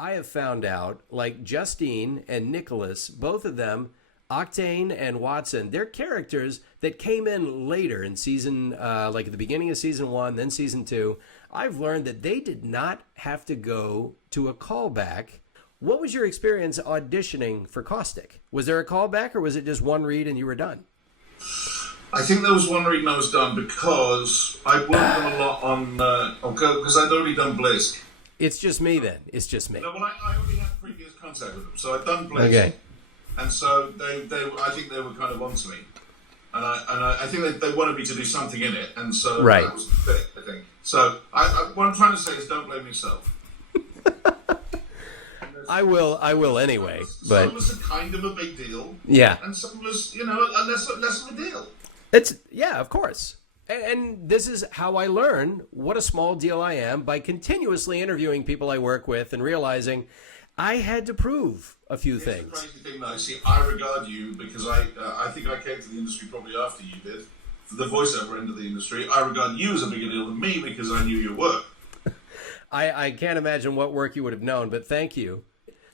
I have found out, like Justine and Nicholas, both of them, Octane and Watson, they're characters that came in later in season, like at the beginning of season 1, then season 2. I've learned that they did not have to go to a callback. What was your experience auditioning for Caustic? Was there a callback, or was it just one read and you were done? I think there was one read and I was done because I worked them a lot on, because I'd already done Blisk. It's just me then. It's just me. No, well, I already had previous contact with them, so I'd done Blisk. Okay. And so I think they were kind of onto me. And I think they wanted me to do something in it, and so right. That was the fit, I think. So what I'm trying to say is don't blame yourself. I will anyway. Some was a kind of a big deal. Yeah. And some was, less of a deal. Yeah, of course. And this is how I learn what a small deal I am, by continuously interviewing people I work with and realizing I had to prove a few things. The crazy thing, though, see, I regard you, because I think I came to the industry probably after you did, the voiceover end of the industry. I regard you as a bigger deal than me because I knew your work. I can't imagine what work you would have known, but thank you.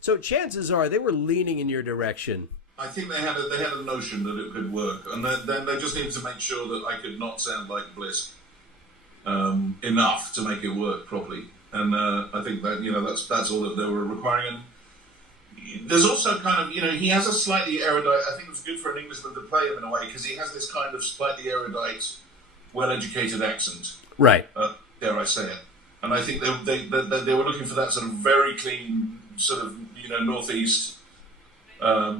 So chances are they were leaning in your direction. I think they had a notion that it could work, and then they just needed to make sure that I could not sound like Blisk enough to make it work properly. And I think that that's all that they were requiring. And there's also kind of he has a slightly erudite. I think it was good for an Englishman to play him in a way because he has this kind of slightly erudite, well-educated accent. Right. Dare I say it? And I think they were looking for that sort of very clean, sort of northeast,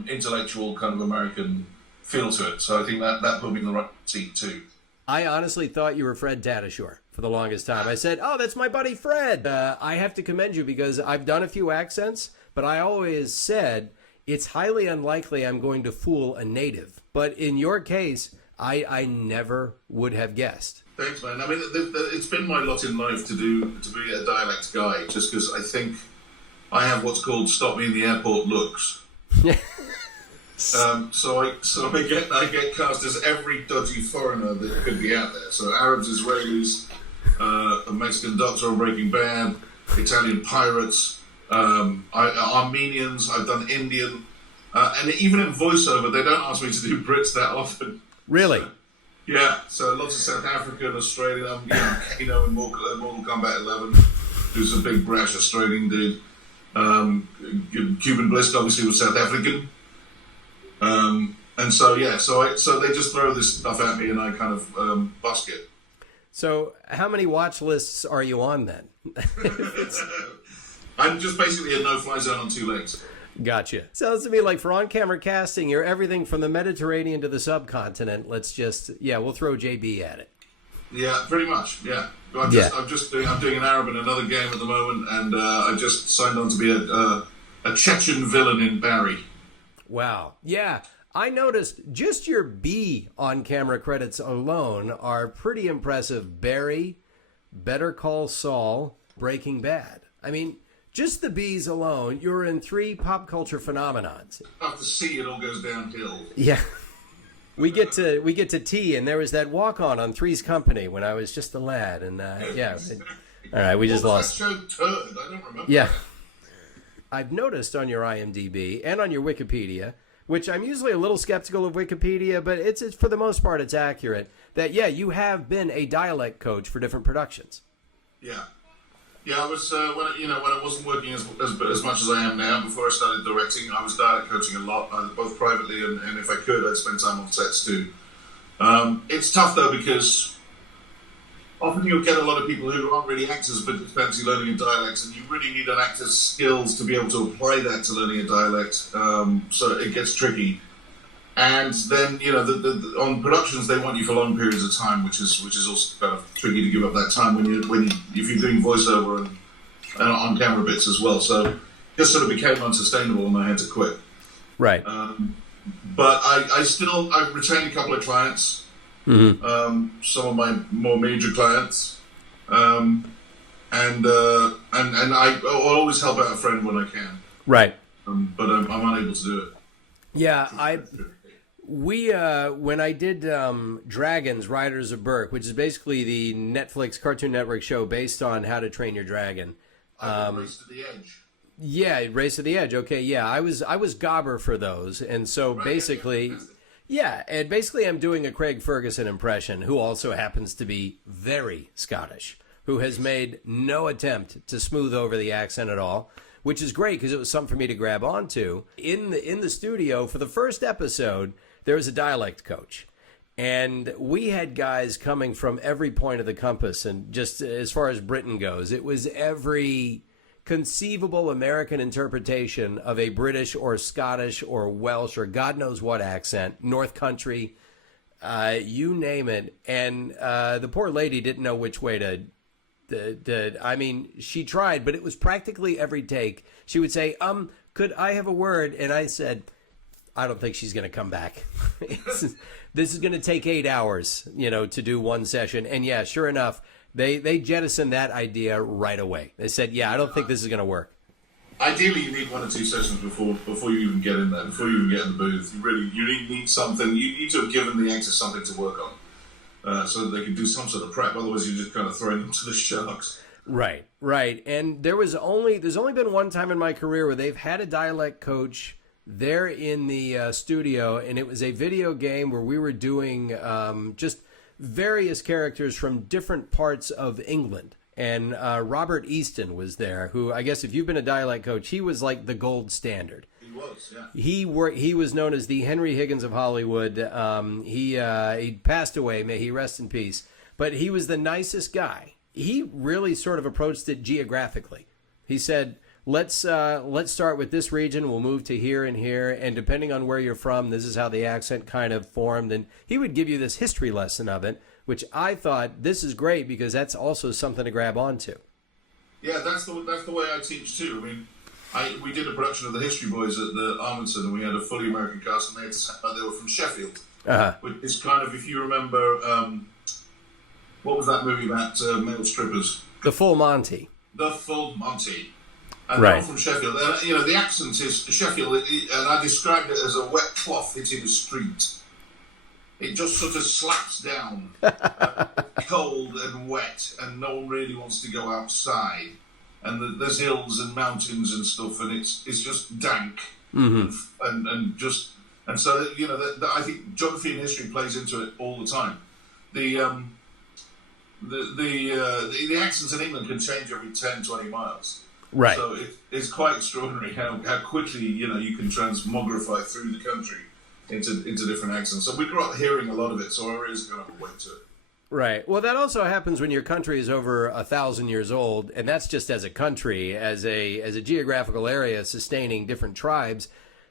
intellectual kind of American feel to it. So I think that put me in the right seat too. I honestly thought you were Fred Tatasciore for the longest time. I said, "Oh, that's my buddy Fred." I have to commend you because I've done a few accents, but I always said it's highly unlikely I'm going to fool a native. But in your case, I never would have guessed. Thanks, man. I mean, it's been my lot in life to be a dialect guy, just because I think I have what's called "stop me in the airport" looks. So I get cast as every dodgy foreigner that could be out there. So Arabs, Israelis, a Mexican doctor on Breaking Bad, Italian pirates, Armenians. I've done Indian, and even in voiceover, they don't ask me to do Brits that often. Really? So, yeah. So lots of South African, Australian. Kano in Mortal Kombat 11, who's a big brash Australian dude. Cuban Blisk obviously was South African. And so they just throw this stuff at me and I kind of busk it. So how many watch lists are you on then? I'm just basically a no-fly zone on two legs. Gotcha. Sounds to me like for on-camera casting, you're everything from the Mediterranean to the subcontinent. Let's just, we'll throw JB at it. Yeah, pretty much. Yeah, I'm doing an Arab in another game at the moment, and I just signed on to be a Chechen villain in Barry. Wow. Yeah, I noticed just your B on-camera credits alone are pretty impressive. Barry, Better Call Saul, Breaking Bad. I mean, just the B's alone, you're in 3 pop culture phenomenons. After C, it all goes downhill. Yeah. We get to T, and there was that walk-on on Three's Company when I was just a lad, and all right, we just lost. That show Turd? I don't remember. Yeah. I've noticed on your IMDb and on your Wikipedia, which I'm usually a little skeptical of Wikipedia, but it's for the most part it's accurate, that you have been a dialect coach for different productions. Yeah. Yeah, I was when I wasn't working as much as I am now. Before I started directing, I was dialect coaching a lot, both privately and if I could, I'd spend time on sets too. It's tough though because often you'll get a lot of people who aren't really actors but fancy learning a dialect, and you really need an actor's skills to be able to apply that to learning a dialect. So it gets tricky. And then on productions they want you for long periods of time, which is also kind of tricky to give up that time if you're doing voiceover and on camera bits as well. So it just sort of became unsustainable, and I had to quit. Right. But I've retained a couple of clients. Mm-hmm. Some of my more major clients, and I'll always help out a friend when I can. Right. But I'm unable to do it. Yeah, when I did Dragons, Riders of Berk, which is basically the Netflix Cartoon Network show based on How to Train Your Dragon. I've been Race to the Edge. Yeah, Race to the Edge. Okay, yeah, I was gobber for those, and so Right, basically, yeah, and basically I'm doing a Craig Ferguson impression, who also happens to be very Scottish, who has made no attempt to smooth over the accent at all, which is great because it was something for me to grab onto. In the studio for the first episode, there was a dialect coach. And we had guys coming from every point of the compass, and just as far as Britain goes, it was every conceivable American interpretation of a British or Scottish or Welsh or God knows what accent, North Country, you name it. And the poor lady didn't know which way I mean, she tried, but it was practically every take. She would say, could I have a word? And I said, I don't think she's going to come back. This is going to take 8 hours, to do one session. And yeah, sure enough, they jettisoned that idea right away. They said, yeah, I don't think this is going to work. Ideally, you need 1 or 2 sessions before you even get in there, before you even get in the booth. You need something. You need to have given the actors something to work on, so that they can do some sort of prep. Otherwise, you're just kind of throwing them to the sharks. Right. And there's only been one time in my career where they've had a dialect coach there in the studio, and it was a video game where we were doing just various characters from different parts of England. And Robert Easton was there, who I guess if you've been a dialect coach, he was like the gold standard. He was, yeah. He was known as the Henry Higgins of Hollywood. He passed away, may he rest in peace. But he was the nicest guy. He really sort of approached it geographically. He said, let's start with this region. We'll move to here and here. And depending on where you're from, this is how the accent kind of formed. And he would give you this history lesson of it, which I thought, this is great because that's also something to grab onto. Yeah, that's the way I teach too. I mean, we did a production of The History Boys at the Armington, and we had a fully American cast, and they were from Sheffield. Which is kind of, if you remember, what was that movie about male strippers? The Full Monty. The Full Monty. And right. they're from Sheffield. The accent is Sheffield, and I described it as a wet cloth hitting a street. It just sort of slaps down, cold and wet, and no one really wants to go outside. And there's hills and mountains and stuff, and it's just dank, and so I think geography and history plays into it all the time. The accents in England can change every 10, 20 miles. Right. So it's quite extraordinary how quickly you can transmogrify through the country into different accents. So we grew up hearing a lot of it, so our ears kind of went to it. Right. Well, that also happens when your country is over 1,000 years old, and that's just as a country, as a geographical area sustaining different tribes.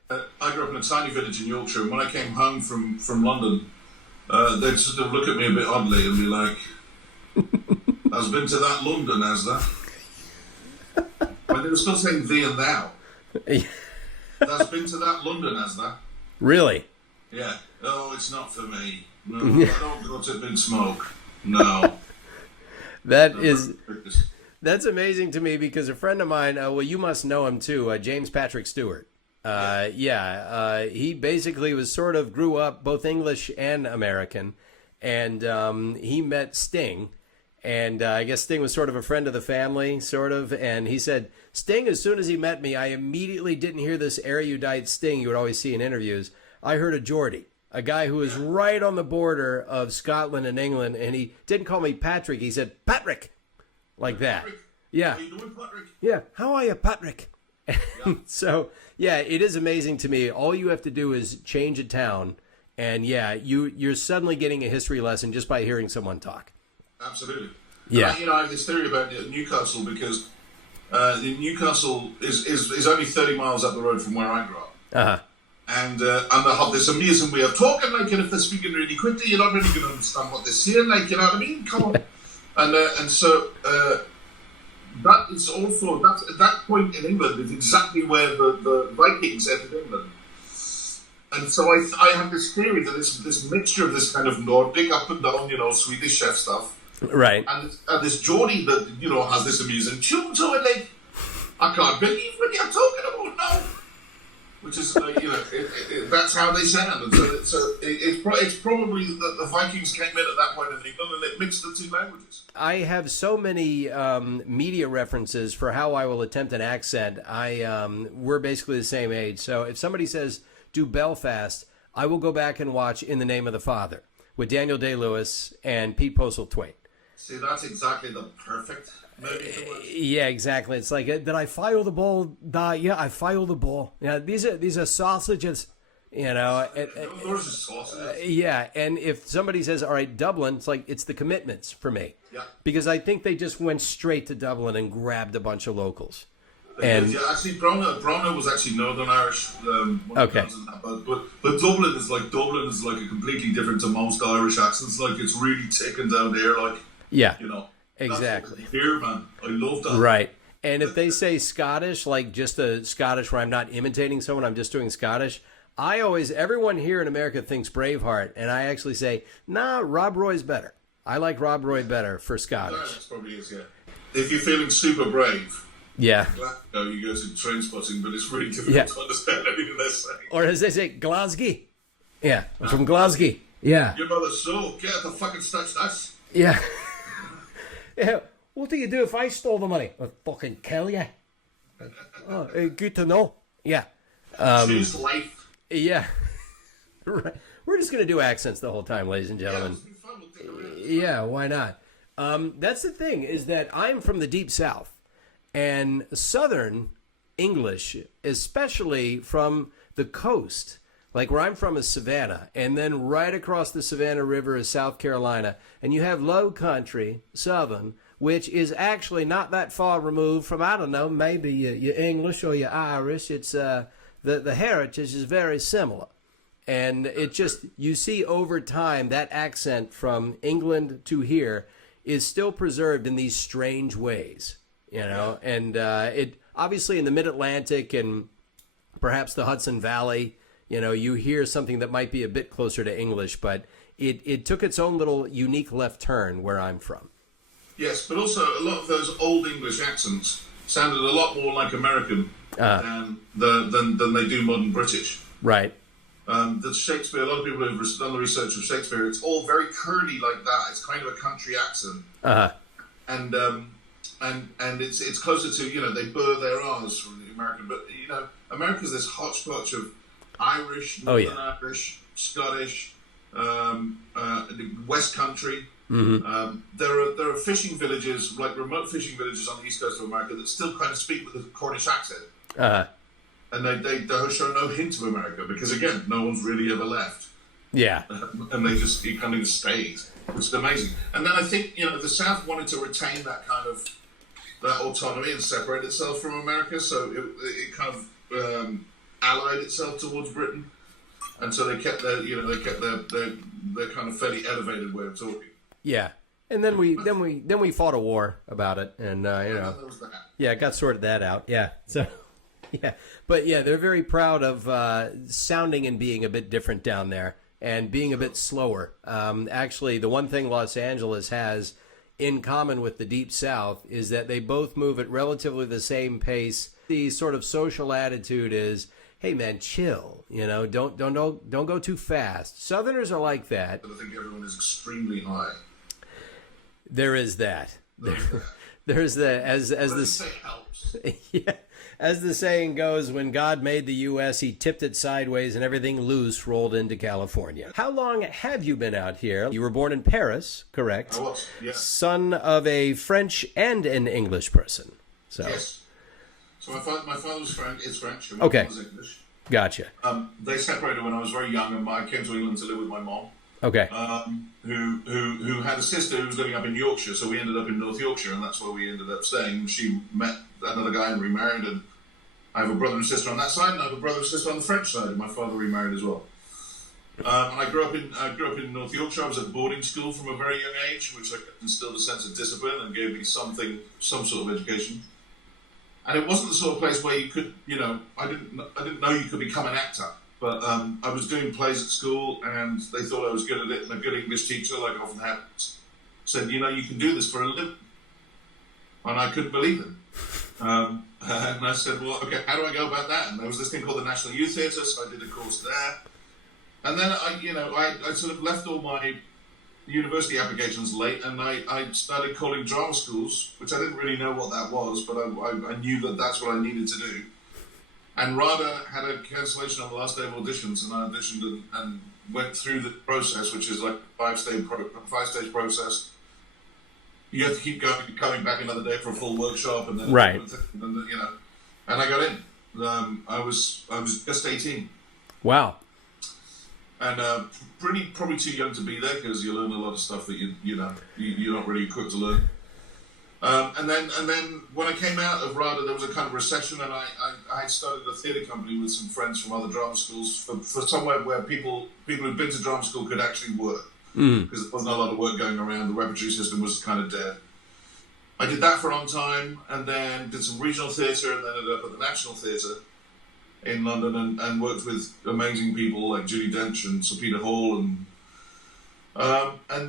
I grew up in a tiny village in Yorkshire, and when I came home from London, they'd sort of look at me a bit oddly and be like, "Has been to that London, has that?" But they were still saying thee and thou. Has been to that London, has that? Really? Yeah. Oh, it's not for me. No, I don't go to Big Smoke. No. That's amazing to me because a friend of mine, well, you must know him too, James Patrick Stewart. He basically was sort of grew up both English and American, and he met Sting. And I guess Sting was sort of a friend of the family, sort of. And he said, Sting, as soon as he met me, I immediately didn't hear this erudite Sting you would always see in interviews. I heard a Geordie, a guy who was right on the border of Scotland and England. And he didn't call me Patrick. He said, Patrick, like that. Patrick. Yeah. How you doing, Patrick? Yeah. How are you, Patrick? Yeah. So, yeah, it is amazing to me. All you have to do is change a town. And, yeah, you're suddenly getting a history lesson just by hearing someone talk. Absolutely. Yeah. I have this theory about Newcastle because Newcastle is only 30 miles up the road from where I grew up. Uh-huh. And they have this amazing way of talking, like, and if they're speaking really quickly, you're not really going to understand what they're saying, like, you know what I mean? Come on. And so that is also, that point in England is exactly where the Vikings entered England. And so I have this theory that it's this mixture of this kind of Nordic up and down, Swedish chef stuff. Right. And this Geordie that, has this amusing tune to it, like, I can't believe what you're talking about now. which is that's how they sound. And it's probably that the Vikings came in at that point in England and it mixed the two languages. I have so many media references for how I will attempt an accent. We're basically the same age, so if somebody says do Belfast, I will go back and watch In the Name of the Father with Daniel Day-Lewis and Pete Postlethwaite. See, that's exactly the perfect movie to watch. Yeah, exactly. It's like, did I file the ball? Yeah, I filed the ball. Yeah, these are sausages. Those are sausages. Yeah, and if somebody says, all right, Dublin, it's like, it's the Commitments for me. Yeah. Because I think they just went straight to Dublin and grabbed a bunch of locals. Actually, Brona was actually Northern Irish. Okay. But Dublin is like a completely different to most Irish accents. Like, it's really taken down there. Like, yeah, exactly. Here, man, I love that. Right. And if they say Scottish, like just a Scottish where I'm not imitating someone, I'm just doing Scottish. Everyone here in America thinks Braveheart, and I actually say, nah, Rob Roy's better. I like Rob Roy better for Scottish. That probably is, yeah. If you're feeling super brave. Yeah. Glasgow, you go to train spotting, but it's really difficult to understand anything they're saying. Or as they say, Glasgow. Yeah, I'm from Glasgow. Yeah. Your mother's so, get the fucking touch. Yeah. Yeah. What do you do if I stole the money? I'll fucking kill you. Oh, good to know. Yeah. Choose life. Yeah. Right. We're just going to do accents the whole time, ladies and gentlemen. Yeah, why not? That's the thing, is that I'm from the Deep South. And Southern English, especially from the coast, like where I'm from is Savannah, and then right across the Savannah River is South Carolina, and you have Low Country, Southern, which is actually not that far removed from, I don't know, maybe your English or your Irish. It's the heritage is very similar. And it just, you see over time, that accent from England to here is still preserved in these strange ways. And it obviously in the Mid-Atlantic and perhaps the Hudson Valley, you hear something that might be a bit closer to English, but it took its own little unique left turn where I'm from. Yes, but also a lot of those old English accents sounded a lot more like American than they do modern British. Right. The Shakespeare, a lot of people who've done the research of Shakespeare, it's all very curly like that. It's kind of a country accent. Uh-huh. And it's closer to, they burr their R's from the American. But, America's this hodgepodge of Irish, Northern Irish, Scottish, West Country. Mm-hmm. There are fishing villages, like remote fishing villages on the east coast of America that still kind of speak with a Cornish accent. Uh-huh. And they show no hint of America because, again, no one's really ever left. Yeah. And it kind of just stays, which is amazing. And then I think, the South wanted to retain that kind of that autonomy and separate itself from America, so it kind of allied itself towards Britain, and so they kept their kind of fairly elevated way of talking. Yeah, and then we fought a war about it, and it got sorted that out. Yeah, so yeah, but yeah, they're very proud of sounding and being a bit different down there and being a bit slower. Actually, the one thing Los Angeles has in common with the Deep South is that they both move at relatively the same pace. The sort of social attitude is, hey man, chill, don't go too fast. Southerners are like that. But I think everyone is extremely high. There is that. There's the as this helps. Yeah, as the saying goes, when God made the U.S., he tipped it sideways and everything loose rolled into California. How long have you been out here? You were born in Paris, correct? I was, yes. Son of a French and an English person. So. Yes. So my father was French, is French, and my okay. mom was English. Gotcha. They separated when I was very young, and I came to England to live with my mom. Okay. Who had a sister who was living up in Yorkshire, so we ended up in North Yorkshire, and that's where we ended up staying. She met another guy and remarried, and I have a brother and sister on that side, and I have a brother and sister on the French side, and my father remarried as well. And I grew up in North Yorkshire. I was at boarding school from a very young age, which instilled a sense of discipline and gave me some sort of education. And it wasn't the sort of place where you could, I didn't know you could become an actor. But I was doing plays at school, and they thought I was good at it. And a good English teacher, like often happens, said, "You can do this for a living." And I couldn't believe him. And I said, well, okay, how do I go about that? And there was this thing called the National Youth Theatre, so I did a course there. And then I sort of left all my university applications late, and I started calling drama schools, which I didn't really know what that was, but I knew that that's what I needed to do. And RADA had a cancellation on the last day of auditions, and I auditioned and went through the process, which is like a five-stage process. You have to keep coming back another day for a full workshop, and then right. And I got in. I was just 18. Wow. And probably too young to be there, because you learn a lot of stuff that you're not really equipped to learn. And then when I came out of RADA, there was a kind of recession, and I had started a theatre company with some friends from other drama schools for somewhere where people who'd been to drama school could actually work, because there wasn't a lot of work going around. The repertory system was kind of dead. I did that for a long time, and then did some regional theatre, and then ended up at the National Theatre in London, and worked with amazing people like Judy Dench and Sir Peter Hall, and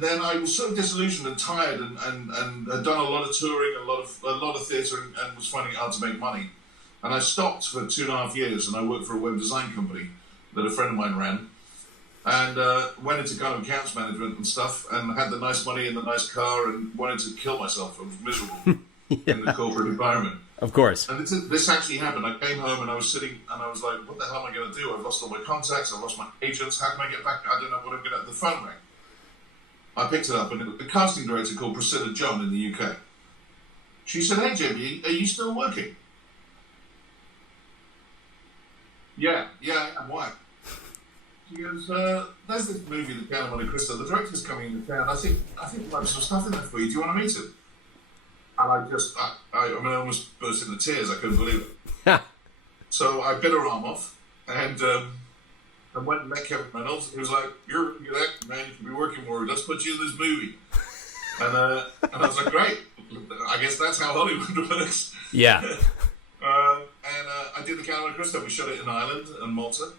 then I was so disillusioned and tired, and had done a lot of touring, a lot of theatre, and was finding it hard to make money. And I stopped for 2.5 years, and I worked for a web design company that a friend of mine ran, and went into kind of accounts management and stuff, and had the nice money and the nice car, and wanted to kill myself. I was miserable in the corporate environment. Of course. And this actually happened. I came home and I was sitting, and I was like, what the hell am I going to do? I've lost all my contacts, I've lost my agents, how can I get back? I don't know what I'm going to... The phone rang. I picked it up, and it was a casting director called Priscilla John in the UK. She said, hey, Jimmy, are you still working? Yeah, and why? She goes, there's this movie, The Count of Monte Cristo. The director's coming into town. I think there's some stuff in there for you. Do you want to meet him? And I almost burst into tears. I couldn't believe it. So I bit her arm off, and went and met Kevin Reynolds. He was like, you're a good actor, man. You can be working more. Let's put you in this movie. And I was like, great. I guess that's how Hollywood works. Yeah. I did The Count of Monte Cristo. We shot it in Ireland and Malta.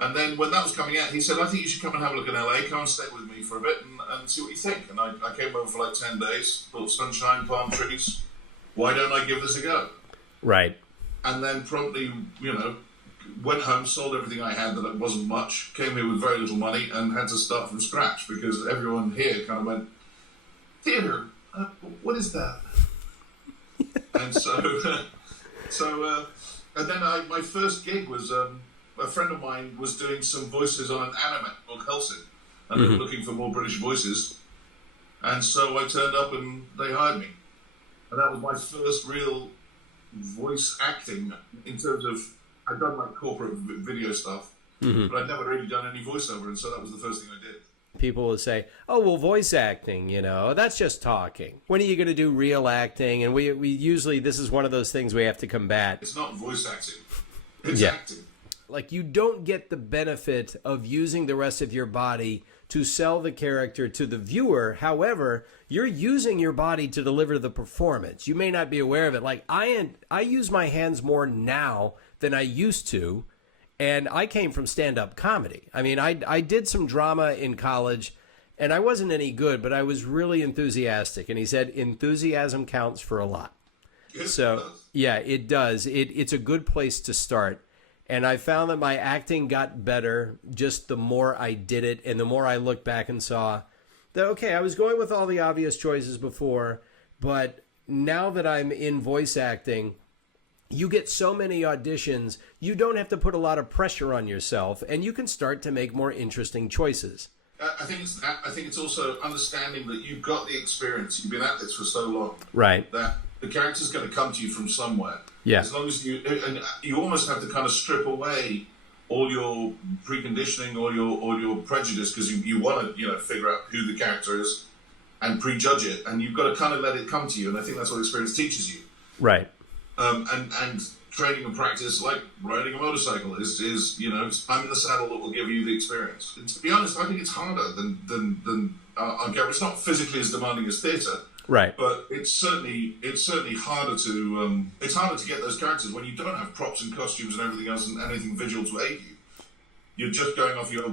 And then when that was coming out, he said, I think you should come and have a look in LA. Come and stay with me for a bit and see what you think. And I came over for like 10 days, thought sunshine, palm trees. Why don't I give this a go? Right. And then promptly, went home, sold everything I had that wasn't much, came here with very little money, and had to start from scratch, because everyone here kind of went, theatre? What is that? And and then my first gig was... a friend of mine was doing some voices on an anime called Hellsing, and they were looking for more British voices. And so I turned up and they hired me. And that was my first real voice acting, in terms of, I'd done like corporate video stuff, but I'd never really done any voiceover, and so that was the first thing I did. People will say, oh, well, voice acting, that's just talking. When are you going to do real acting? And we usually, this is one of those things we have to combat. It's not voice acting. It's acting. Like, you don't get the benefit of using the rest of your body to sell the character to the viewer. However, you're using your body to deliver the performance. You may not be aware of it. Like, I use my hands more now than I used to, and I came from stand-up comedy. I mean, I did some drama in college, and I wasn't any good, but I was really enthusiastic. And he said, enthusiasm counts for a lot. So, yeah, it does. It's a good place to start. And I found that my acting got better just the more I did it, and the more I looked back and saw that, okay, I was going with all the obvious choices before, but now that I'm in voice acting, you get so many auditions, you don't have to put a lot of pressure on yourself, and you can start to make more interesting choices. I think it's also understanding that you've got the experience. You've been at this for so long. Right. That the character's going to come to you from somewhere. Yeah. As long as you almost have to kind of strip away all your preconditioning, all your prejudice, because you want to figure out who the character is and prejudge it, and you've got to kind of let it come to you. And I think that's what experience teaches you. Right. And training and practice, like riding a motorcycle, is time in the saddle that will give you the experience. And to be honest, I think it's harder than it's not physically as demanding as theatre. Right. But it's certainly harder to get those characters when you don't have props and costumes and everything else and anything visual to aid you. You're just going off your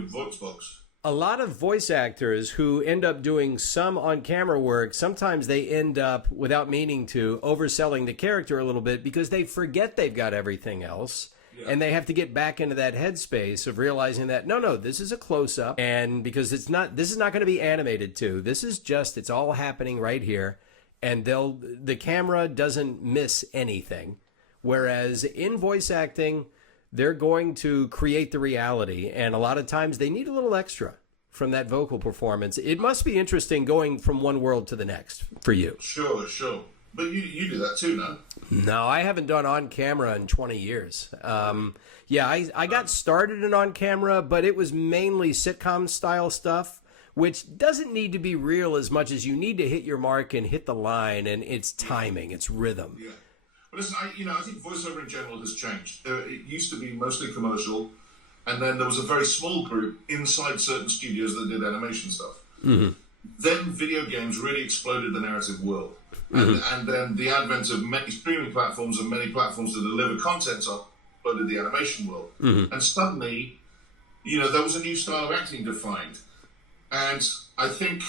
voice box. A lot of voice actors who end up doing some on-camera work, sometimes they end up, without meaning to, overselling the character a little bit because they forget they've got everything else. Yeah. And they have to get back into that headspace of realizing that, no, this is a close-up. And because this is not going to be animated too. This is just, it's all happening right here. And the camera doesn't miss anything. Whereas in voice acting, they're going to create the reality, and a lot of times they need a little extra from that vocal performance. It must be interesting going from one world to the next for you. Sure. But you do that too, no? No, I haven't done on-camera in 20 years. I got started in on-camera, but it was mainly sitcom-style stuff, which doesn't need to be real as much as you need to hit your mark and hit the line, and it's timing, it's rhythm. Yeah. But listen, I think voiceover in general has changed. It used to be mostly commercial, and then there was a very small group inside certain studios that did animation stuff. Mm-hmm. Then video games really exploded the narrative world. Mm-hmm. And then the advent of many streaming platforms and many platforms that deliver content exploded the animation world. Mm-hmm. And suddenly, there was a new style of acting defined. And I think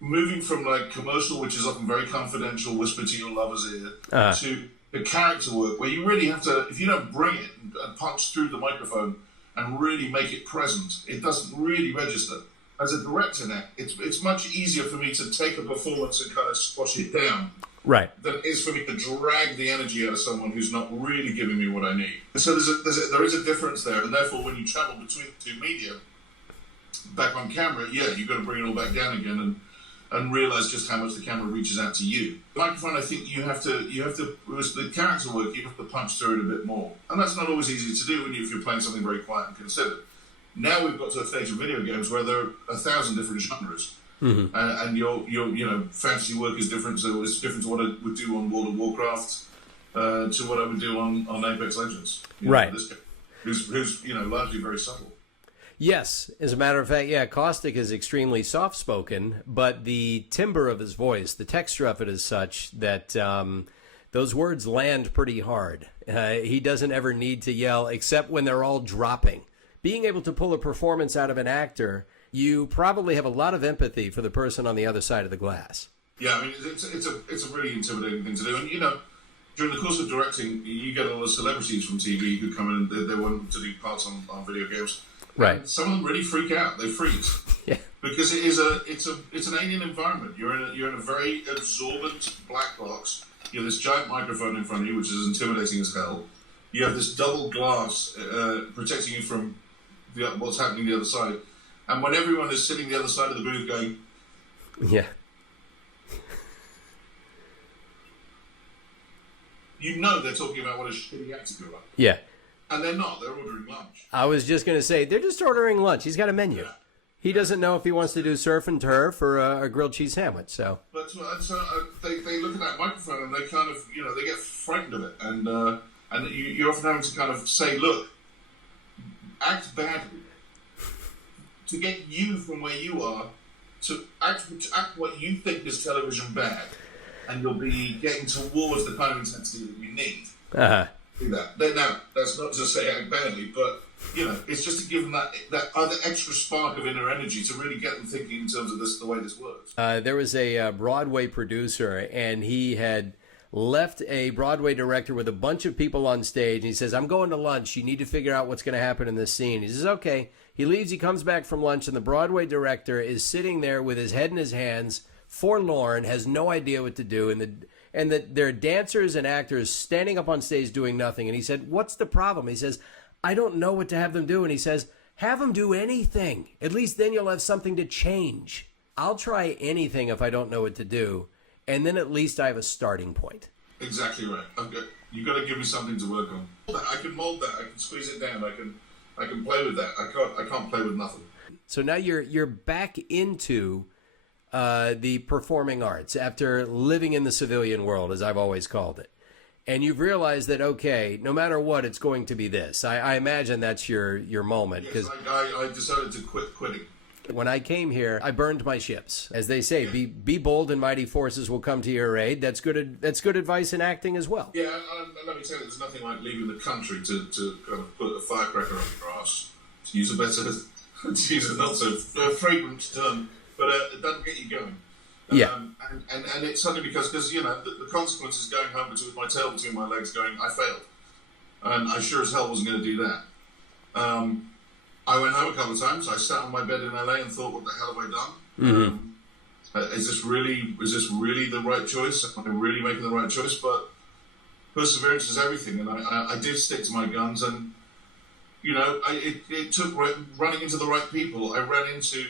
moving from like commercial, which is often very confidential, whisper to your lover's ear, to the character work, where you really have to, if you don't bring it and punch through the microphone and really make it present, it doesn't really register. As a director now, it's much easier for me to take a performance and kind of squash it down, right, than it is for me to drag the energy out of someone who's not really giving me what I need. And so there is a difference there, and therefore when you travel between the two media, back on camera, you've got to bring it all back down again and realize just how much the camera reaches out to you. The microphone, I think you have to, with the character work, you have to punch through it a bit more. And that's not always easy to do if you're playing something very quiet and considered. Now we've got to a stage of video games where there are 1,000 different genres. Mm-hmm. And your fantasy work is different, so it's different to what I would do on World of Warcraft, to what I would do on Apex Legends. Right. Who's largely very subtle. Yes, as a matter of fact, Caustic is extremely soft-spoken, but the timbre of his voice, the texture of it is such that those words land pretty hard. He doesn't ever need to yell, except when they're all dropping. Being able to pull a performance out of an actor, you probably have a lot of empathy for the person on the other side of the glass. Yeah, I mean, it's a really intimidating thing to do. And, during the course of directing, you get a lot of celebrities from TV who come in and they want to do parts on video games. Right. And some of them really freak out. They freeze. Yeah. Because it's an alien environment. You're in a very absorbent black box. You have this giant microphone in front of you, which is intimidating as hell. You have this double glass protecting you from what's happening the other side. And when everyone is sitting the other side of the booth going, yeah, they're talking about what a shitty actor you are. Yeah. And they're not. They're ordering lunch. I was just going to say, they're just ordering lunch. He's got a menu. Yeah. He doesn't know if he wants to do surf and turf or a grilled cheese sandwich. So, but they look at that microphone and they kind of, they get frightened of it. And you're often having to kind of say, look, act badly to get you from where you are to act what you think is television bad, and you'll be getting towards the kind of intensity that you need. Uh-huh. Do that. Now, that's not to say act badly, but it's just to give them that other extra spark of inner energy to really get them thinking in terms of the way this works. There was a Broadway producer, and he had left a Broadway director with a bunch of people on stage, and he says, I'm going to lunch. You need to figure out what's going to happen in this scene. He says, okay. He leaves, he comes back from lunch, and the Broadway director is sitting there with his head in his hands, forlorn, has no idea what to do, and there are dancers and actors standing up on stage doing nothing. And he said, what's the problem? He says, I don't know what to have them do. And he says, have them do anything. At least then you'll have something to change. I'll try anything if I don't know what to do. And then at least I have a starting point. Exactly right. You've got to give me something to work on. I can mold that. I can squeeze it down. I can play with that. I can't play with nothing. So now you're back into the performing arts after living in the civilian world, as I've always called it. And you've realized that, okay, no matter what, it's going to be this. I imagine that's your moment. Yes, I decided to quit quitting. When I came here, I burned my ships. As they say, be bold and mighty forces will come to your aid. That's good advice in acting as well. Yeah, and let me tell you, there's nothing like leaving the country to kind of put a firecracker on your ass, to use a better Jesus, not so fragrant term, but it doesn't get you going. Yeah. And it's only because the consequence is going home with my tail between my legs going, I failed. And I sure as hell wasn't going to do that. I went home a couple of times. I sat on my bed in LA and thought, what the hell have I done? Is this really the right choice? Am I really making the right choice? But perseverance is everything. And I did stick to my guns. And, it took running into the right people. I ran into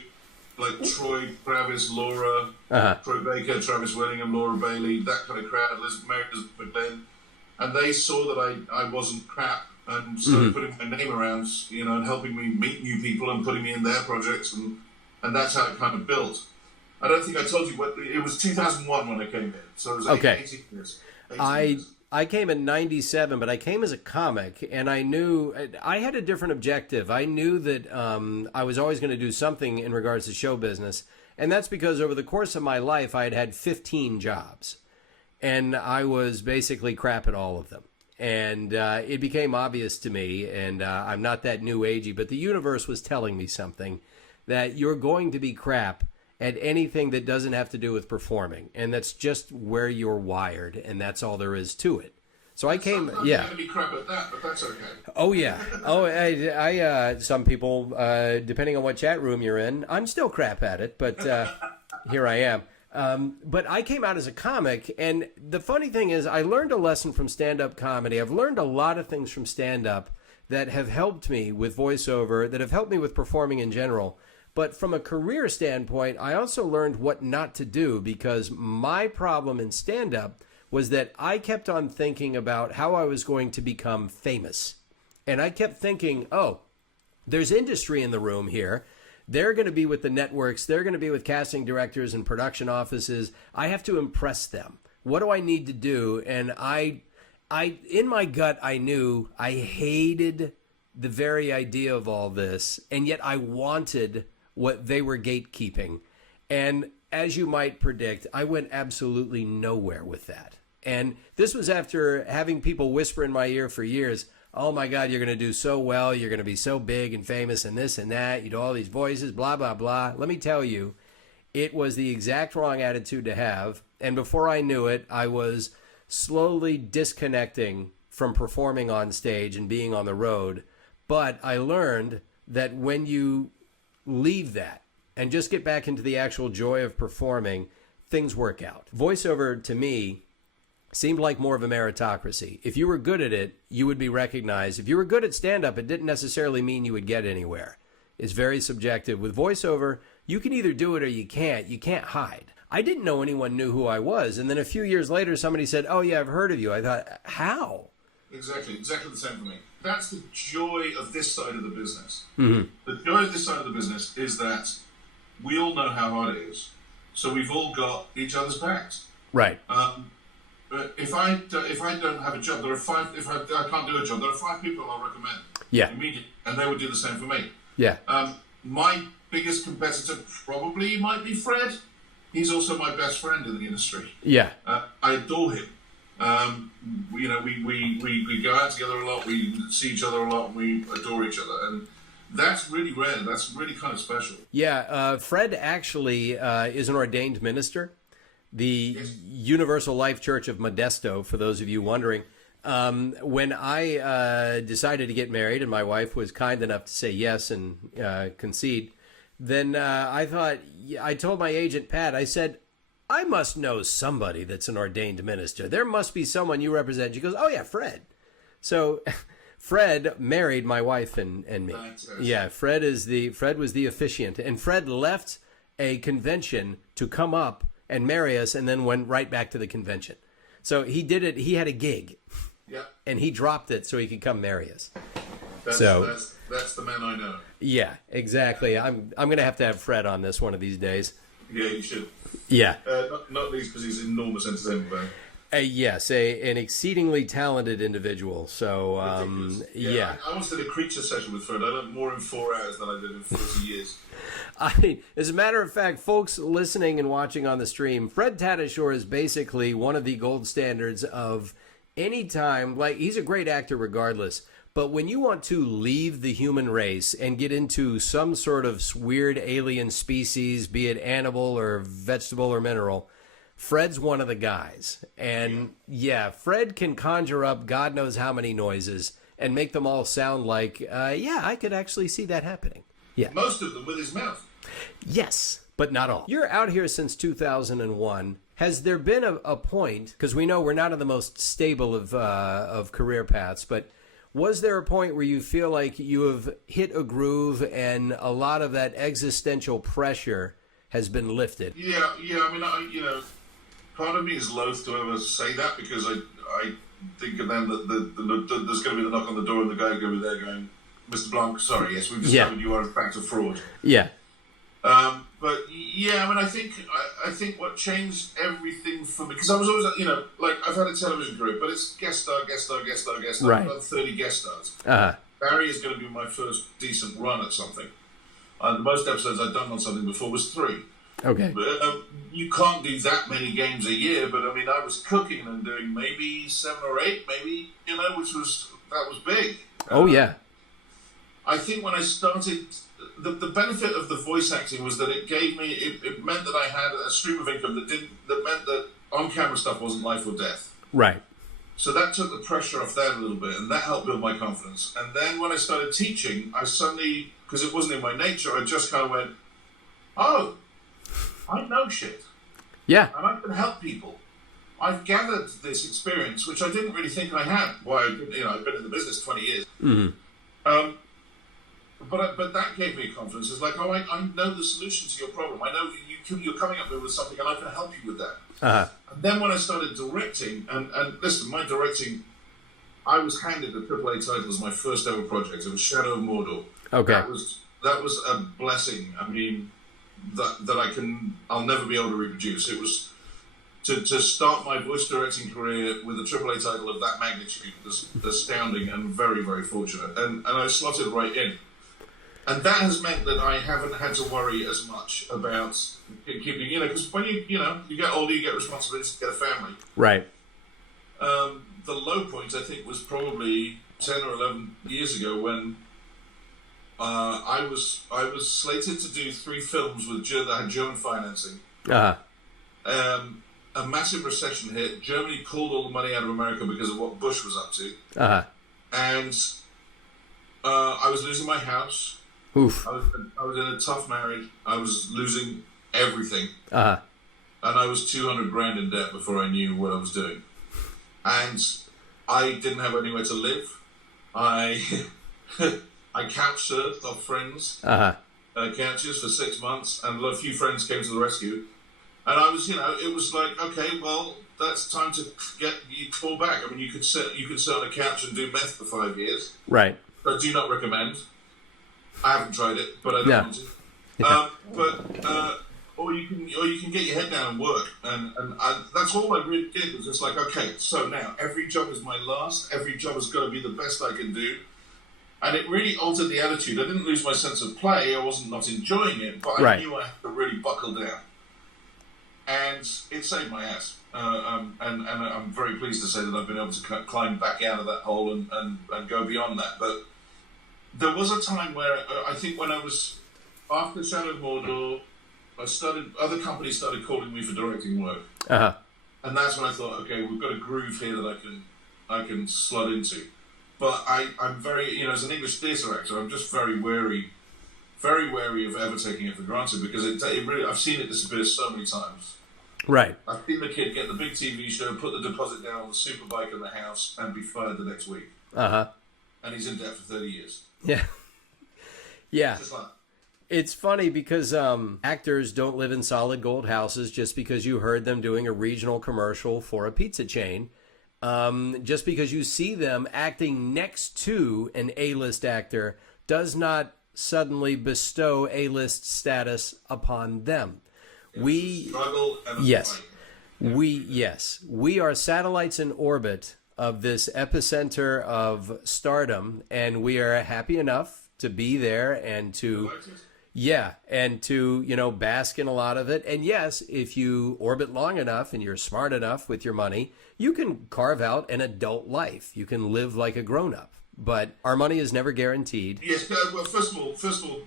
like Troy, Travis, Laura, Troy Baker, Travis Willingham, Laura Bailey, that kind of crowd, Mary McLean. And they saw that I wasn't crap and started putting my name around, and helping me meet new people and putting me in their projects. And that's how it kind of built. I don't think I told you it was 2001 when I came here. So it was 18 years. 18 years. I came in 97, but I came as a comic, and I knew I had a different objective. I knew that I was always going to do something in regards to show business, and that's because over the course of my life, I had had 15 jobs, and I was basically crap at all of them. And it became obvious to me, and I'm not that new agey, but the universe was telling me something, that you're going to be crap at anything that doesn't have to do with performing, and that's just where you're wired, and that's all there is to it. So I came, I'm going to be crap at that, but that's okay. Oh yeah, I some people, depending on what chat room you're in, I'm still crap at it, but here I am. But I came out as a comic, and the funny thing is, I learned a lesson from stand-up comedy. I've learned a lot of things from stand-up that have helped me with voiceover, that have helped me with performing in general. But from a career standpoint, I also learned what not to do, because my problem in stand-up was that I kept on thinking about how I was going to become famous. And I kept thinking, oh, there's industry in the room here. They're going to be with the networks. They're going to be with casting directors and production offices. I have to impress them. What do I need to do? And I in my gut, I knew I hated the very idea of all this, and yet I wanted what they were gatekeeping. And as you might predict, I went absolutely nowhere with that. And this was after having people whisper in my ear for years, oh my God, you're going to do so well. You're going to be so big and famous and this and that. You do all these voices, blah, blah, blah. Let me tell you, it was the exact wrong attitude to have. And before I knew it, I was slowly disconnecting from performing on stage and being on the road. But I learned that when you leave that and just get back into the actual joy of performing, things work out. Voiceover, to me, seemed like more of a meritocracy. If you were good at it, you would be recognized. If you were good at stand-up, it didn't necessarily mean you would get anywhere. It's very subjective. With voiceover, you can either do it or you can't. You can't hide. I didn't know anyone knew who I was. And then a few years later, somebody said, oh yeah, I've heard of you. I thought, how? Exactly the same for me. That's the joy of this side of the business. Mm-hmm. The joy of this side of the business is that we all know how hard it is. So we've all got each other's backs. Right. But if I don't have a job, there are five. If I can't do a job, there are 5 people I'll recommend. Yeah. Immediately, and they would do the same for me. Yeah. My biggest competitor probably might be Fred. He's also my best friend in the industry. Yeah. I adore him. We go out together a lot. We see each other a lot, and we adore each other. And that's really rare. That's really kind of special. Yeah. Fred actually is an ordained minister. The Universal Life Church of Modesto, for those of you wondering. When I decided to get married and my wife was kind enough to say yes and concede, then I told my agent, Pat, I said, I must know somebody that's an ordained minister. There must be someone you represent. She goes, oh yeah, Fred. So Fred married my wife and me. Yeah, Fred was the officiant. And Fred left a convention to come up and marry us, and then went right back to the convention. So he did it. He had a gig, and he dropped it so he could come marry us. That's the man I know. Yeah, exactly. I'm going to have Fred on this one of these days. Yeah, you should. Yeah. Not least because he's an enormous entertainment fan. Yes, an exceedingly talented individual. So, yeah. I once did a creature session with Fred. I learned more in 4 hours than I did in 40 years. As a matter of fact, folks listening and watching on the stream, Fred Tatasciore is basically one of the gold standards of any time. Like, he's a great actor regardless, But when you want to leave the human race and get into some sort of weird alien species, be it animal or vegetable or mineral, Fred's one of the guys. And yeah, Fred can conjure up God knows how many noises and make them all sound like, yeah, I could actually see that happening. Yeah. Most of them with his mouth. Yes, but not all. You're out here since 2001. Has there been a point, because we know we're not in the most stable of career paths, but was there a point where you feel like you have hit a groove and a lot of that existential pressure has been lifted? Yeah. I mean, part of me is loath to ever say that because I think of then that there's going to be the knock on the door and the guy going to be there going, Mr. Blanc, sorry, yes, we've discovered you are in fact a fraud. Yeah. But yeah, I mean, I think what changed everything for me, because I was always, like I've had a television career, but it's guest star. Right. I've done 30 guest stars. Uh-huh. Barry is going to be my first decent run at something. The most episodes I'd done on something before was 3. Okay. But, you can't do that many games a year, but I mean, I was cooking and doing maybe 7 or 8, maybe, that was big. Oh, yeah. I think when I started, the benefit of the voice acting was that it gave me, it meant that I had a stream of income that meant that on-camera stuff wasn't life or death. Right. So that took the pressure off that a little bit, and that helped build my confidence. And then when I started teaching, I suddenly, because it wasn't in my nature, I just kind of went, oh, I know shit. Yeah. And I can help people. I've gathered this experience, which I didn't really think I had. Why, I've been in the business 20 years. Mm-hmm. But that gave me confidence. It's like, I know the solution to your problem. I know you're coming up with something, and I can help you with that. Uh-huh. And then when I started directing, and listen, my directing, I was handed a AAA title as my first ever project. It was Shadow of Mordor. Okay. That was a blessing. I mean, I'll never be able to reproduce. It was to start my voice directing career with a AAA title of that magnitude was astounding and very, very fortunate. And I slotted right in. And that has meant that I haven't had to worry as much about keeping, because when you get older, you get responsibilities, you get a family. Right. The low point, I think, was probably 10 or 11 years ago when I was slated to do 3 films that had German financing. Uh-huh. A massive recession hit. Germany pulled all the money out of America because of what Bush was up to. Uh-huh. And I was losing my house. Oof. I was in a tough marriage. I was losing everything. Uh-huh. And I was 200 grand in debt before I knew what I was doing. And I didn't have anywhere to live. I couch surfed off friends' couches for 6 months, and a few friends came to the rescue. And I was, it was like, okay, well, that's time to fall back. I mean, you could sit on a couch and do meth for 5 years. Right. I do not recommend. I haven't tried it, but I don't want to. Yeah. Or you can get your head down and work, and that's all I really did was just like, okay, so now every job is my last. Every job has got to be the best I can do, and it really altered the attitude. I didn't lose my sense of play. I wasn't not enjoying it, but I knew I had to really buckle down, and it saved my ass. And I'm very pleased to say that I've been able to climb back out of that hole and go beyond that. But there was a time where I think when I was after Shadow of Mordor, other companies started calling me for directing work. Uh-huh. And that's when I thought, okay, we've got a groove here that I can slot into. But I'm very, as an English theatre actor, I'm just very wary of ever taking it for granted because it really, I've seen it disappear so many times. Right. I've seen the kid get the big TV show, put the deposit down on the superbike in the house, and be fired the next week. Uh-huh. And he's in debt for 30 years. Yeah. Yeah. Just like, it's funny because actors don't live in solid gold houses just because you heard them doing a regional commercial for a pizza chain. Just because you see them acting next to an A-list actor does not suddenly bestow A-list status upon them. We struggle and yes, fight. We are satellites in orbit of this epicenter of stardom, and we are happy enough to be there and to bask in a lot of it. And yes, if you orbit long enough and you're smart enough with your money, you can carve out an adult life. You can live like a grown-up. but our money is never guaranteed. Yes, well, first of all,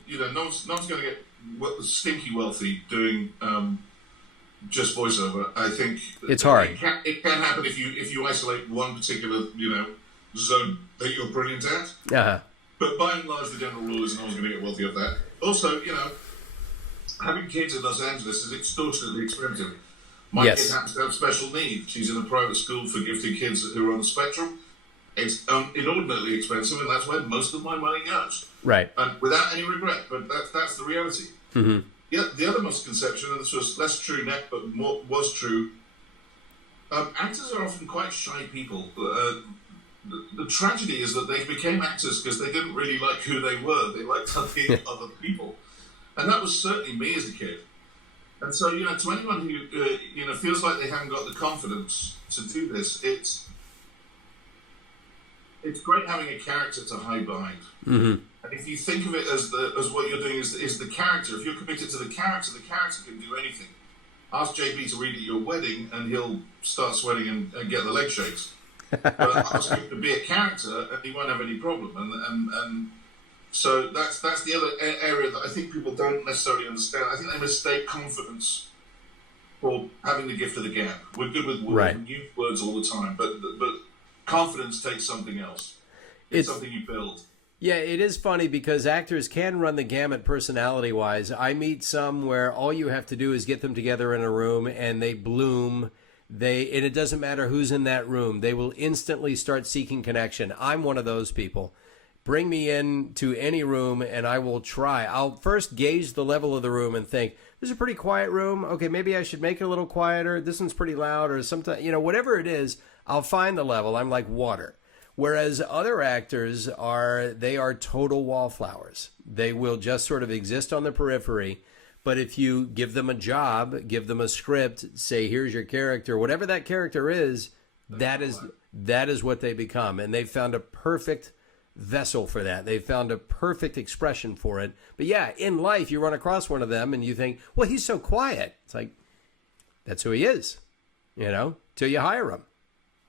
no one's going to get stinky wealthy doing just voiceover. I think it's hard. It can happen if you isolate one particular zone that you're brilliant at. Uh-huh. But by and large, the general rule is no one's going to get wealthy off that. Also, having kids in Los Angeles is extortionately expensive. My kid happens to have special needs. She's in a private school for gifted kids who are on the spectrum. It's inordinately expensive, and that's where most of my money goes. Right. And without any regret, but that's the reality. Mm-hmm. Yeah, the other misconception, and this was less true now, but more was true, actors are often quite shy people. The tragedy is that they became actors because they didn't really like who they were. They liked being other people. And that was certainly me as a kid. And so, to anyone who, feels like they haven't got the confidence to do this, it's great having a character to hide behind. Mm-hmm. And if you think of it as what you're doing is the character, if you're committed to the character can do anything. Ask JP to read at your wedding and he'll start sweating and get the leg shakes. But ask him to be a character and he won't have any problem. And so that's the other area that I think people don't necessarily understand. I think they mistake confidence for having the gift of the gab. We're good with words, right. We use words all the time, but confidence takes something else. It's something you build. Yeah, it is funny because actors can run the gamut personality-wise. I meet some where all you have to do is get them together in a room and they bloom. And it doesn't matter who's in that room. They will instantly start seeking connection. I'm one of those people. Bring me in to any room and I will try. I'll first gauge the level of the room and think, this is a pretty quiet room. Okay, maybe I should make it a little quieter. This one's pretty loud or sometimes, whatever it is, I'll find the level. I'm like water. Whereas other actors are total wallflowers. They will just sort of exist on the periphery. But if you give them a job, give them a script, say, here's your character, whatever that character is, that is what they become. And they've found a perfect vessel for that. They've found a perfect expression for it. But yeah, in life, you run across one of them and you think, well, he's so quiet. It's like, that's who he is, till you hire him.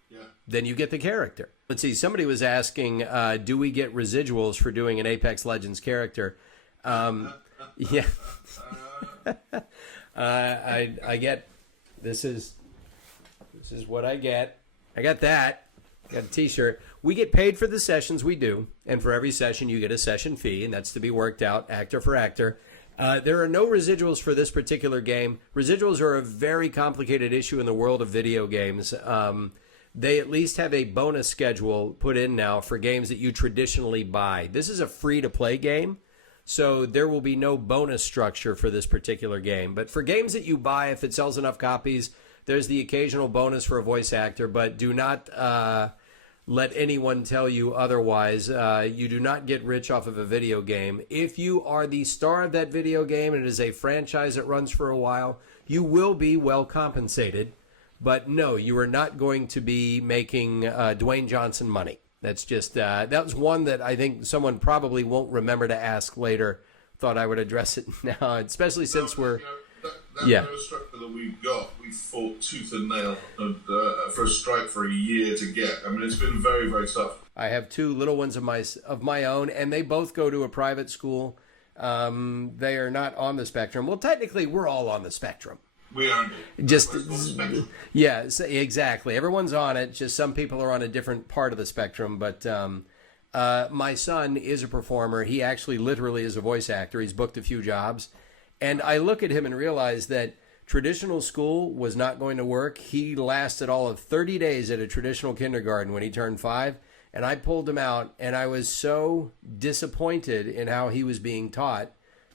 Yeah. Then you get the character. Let's see, somebody was asking, do we get residuals for doing an Apex Legends character? Yeah. I get, this is what I get. I got that. I got a t-shirt. We get paid for the sessions we do. And for every session, you get a session fee. And that's to be worked out actor for actor. There are no residuals for this particular game. Residuals are a very complicated issue in the world of video games. They at least have a bonus schedule put in now for games that you traditionally buy. This is a free-to-play game, so there will be no bonus structure for this particular game. But for games that you buy, if it sells enough copies, there's the occasional bonus for a voice actor. But do not let anyone tell you otherwise. You do not get rich off of a video game. If you are the star of that video game and it is a franchise that runs for a while, you will be well compensated. But no, you are not going to be making Dwayne Johnson money. That's just, that was one that I think someone probably won't remember to ask later. Thought I would address it now, especially since we're... That structure that we've got, we fought tooth and nail for a strike for a year to get. I mean, it's been very, very tough. I have two little ones of my own, and they both go to a private school. They are not on the spectrum. Well, technically, we're all on the spectrum. We are. Just, yeah, exactly. Everyone's on it. Just some people are on a different part of the spectrum. But my son is a performer. He actually literally is a voice actor. He's booked a few jobs. And I look at him and realize that traditional school was not going to work. He lasted all of 30 days at a traditional kindergarten when he turned 5. And I pulled him out. And I was so disappointed in how he was being taught.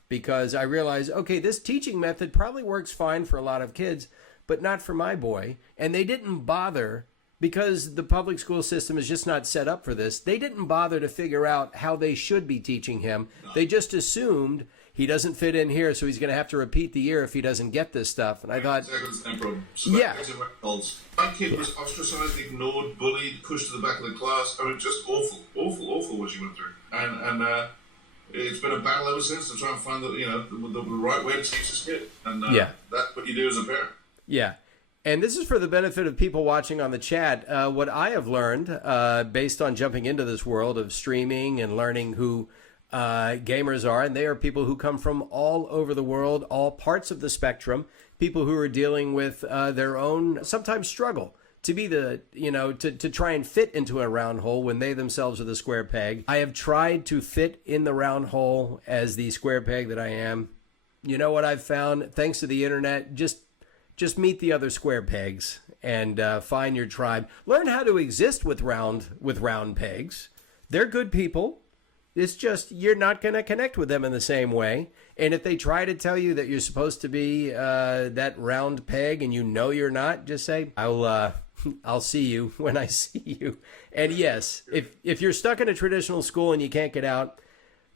Because I realized, okay, this teaching method probably works fine for a lot of kids, but not for my boy. And they didn't bother, because the public school system is just not set up for this, they didn't bother to figure out how they should be teaching him. They just assumed he doesn't fit in here, so he's going to have to repeat the year if he doesn't get this stuff. And I thought, yeah. My kid was ostracized, ignored, bullied, pushed to the back of the class. I mean, just awful what she went through. And it's been a battle ever since to try and find the right way to teach this kid. And that's what you do as a parent. Yeah. And this is for the benefit of people watching on the chat. What I have learned, based on jumping into this world of streaming and learning who gamers are, and they are people who come from all over the world, all parts of the spectrum, people who are dealing with their own, sometimes struggle to be the, to try and fit into a round hole when they themselves are the square peg. I have tried to fit in the round hole as the square peg that I am. You know what I've found? Thanks to the internet, just meet the other square pegs and find your tribe. Learn how to exist with round pegs. They're good people. It's just you're not going to connect with them in the same way. And if they try to tell you that you're supposed to be that round peg and you know you're not, just say, I'll see you when I see you. And yes, if you're stuck in a traditional school and you can't get out,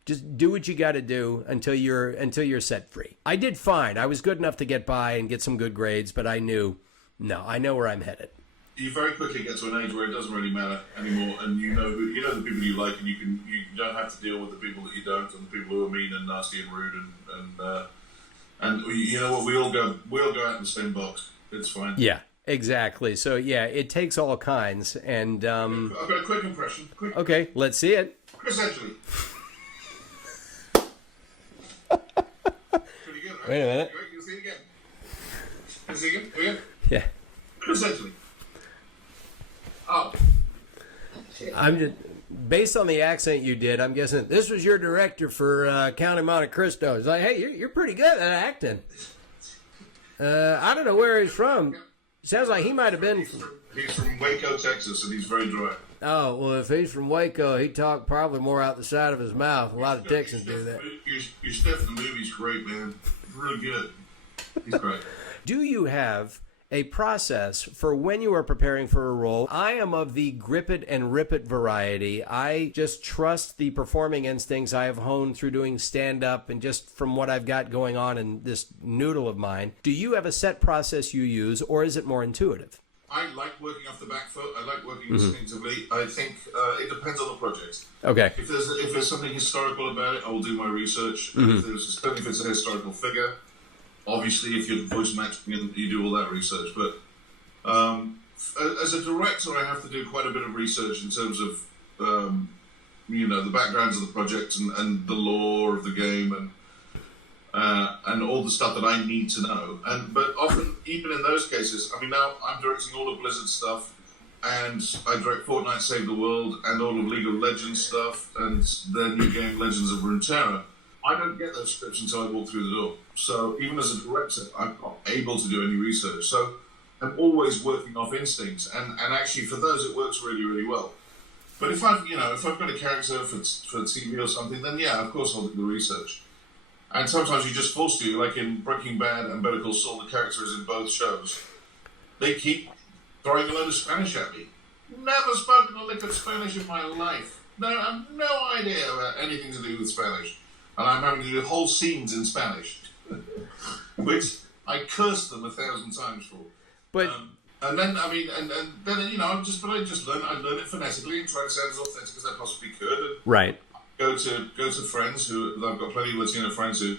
just do what you got to do until you're set free. I did fine. I was good enough to get by and get some good grades, but I know where I'm headed. You very quickly get to an age where it doesn't really matter anymore, and you know the people you like, and you don't have to deal with the people that you don't, and the people who are mean and nasty and rude, and you know what, we all go out in the same box. It's fine. Yeah, exactly. So yeah, it takes all kinds, and I've got a quick impression. Okay, let's see it. Chris Edgerly. Pretty good, right? Wait a minute. You see it again. You see it again? Yeah. Chris Edgerly. Oh. I'm just based on the accent you did. I'm guessing this was your director for Count of Monte Cristo. It's like, hey, you're pretty good at acting. I don't know where he's from. Sounds like he might have been. He's from Waco, Texas, and he's very dry. Oh well, if he's from Waco, he talked probably more out the side of his mouth. A lot of Texans do that. Your stuff in the movie's great, man. Really good. He's great. Do you have a process for when you are preparing for a role? I am of the grip it and rip it variety. I just trust the performing instincts I have honed through doing stand-up and just from what I've got going on in this noodle of mine. Do you have a set process you use, or is it more intuitive? I like working off the back foot. I like working instinctively. I think it depends on the project. Okay. If there's something historical about it, I will do my research. Especially if it's a historical figure. Obviously, if you're voice acting, you do all that research. But as a director, I have to do quite a bit of research in terms of, the backgrounds of the project and the lore of the game and all the stuff that I need to know. But often, even in those cases, I mean, now I'm directing all of Blizzard stuff, and I direct Fortnite Save the World and all of League of Legends stuff and their new game Legends of Runeterra. I don't get those scripts until I walk through the door. So even as a director, I'm not able to do any research. So I'm always working off instincts, and actually for those it works really, really well. But if I've got a character for TV or something, then yeah, of course I'll do the research. And sometimes you're just forced to, like in Breaking Bad and Better Call Saul, the characters in both shows, they keep throwing a load of Spanish at me. Never spoken a lick of Spanish in my life. No, I have no idea about anything to do with Spanish. And I'm having to do whole scenes in Spanish, which I cursed them 1,000 times for. But and then I just learn it phonetically and try to sound as authentic as I possibly could. And right. Go to friends I've got plenty of Latino friends who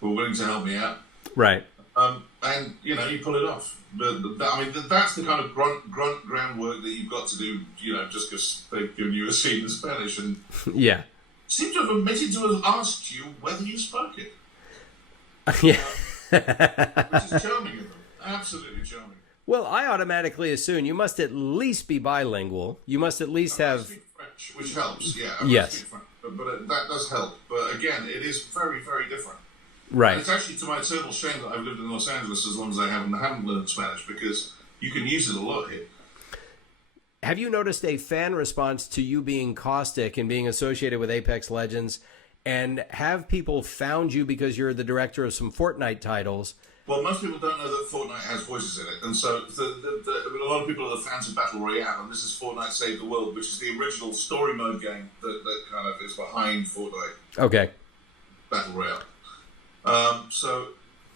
are willing to help me out. Right. And you pull it off. But that's the kind of groundwork that you've got to do. Just because they've given you a scene in Spanish and yeah. Seem to have admitted to have asked you whether you spoke it. Yeah. Which is charming of them. Absolutely charming. Well, I automatically assume you must at least be bilingual. You must at least have... I speak French, which helps, yeah. Yes. But that does help. But again, it is very, very different. Right. And it's actually to my eternal shame that I've lived in Los Angeles as long as I have and haven't learned Spanish, because you can use it a lot here. Have you noticed a fan response to you being Caustic and being associated with Apex Legends? And have people found you because you're the director of some Fortnite titles? Well, most people don't know that Fortnite has voices in it. And so a lot of people are the fans of Battle Royale, and this is Fortnite Save the World, which is the original story mode game that kind of is behind Fortnite. Okay. Battle Royale. So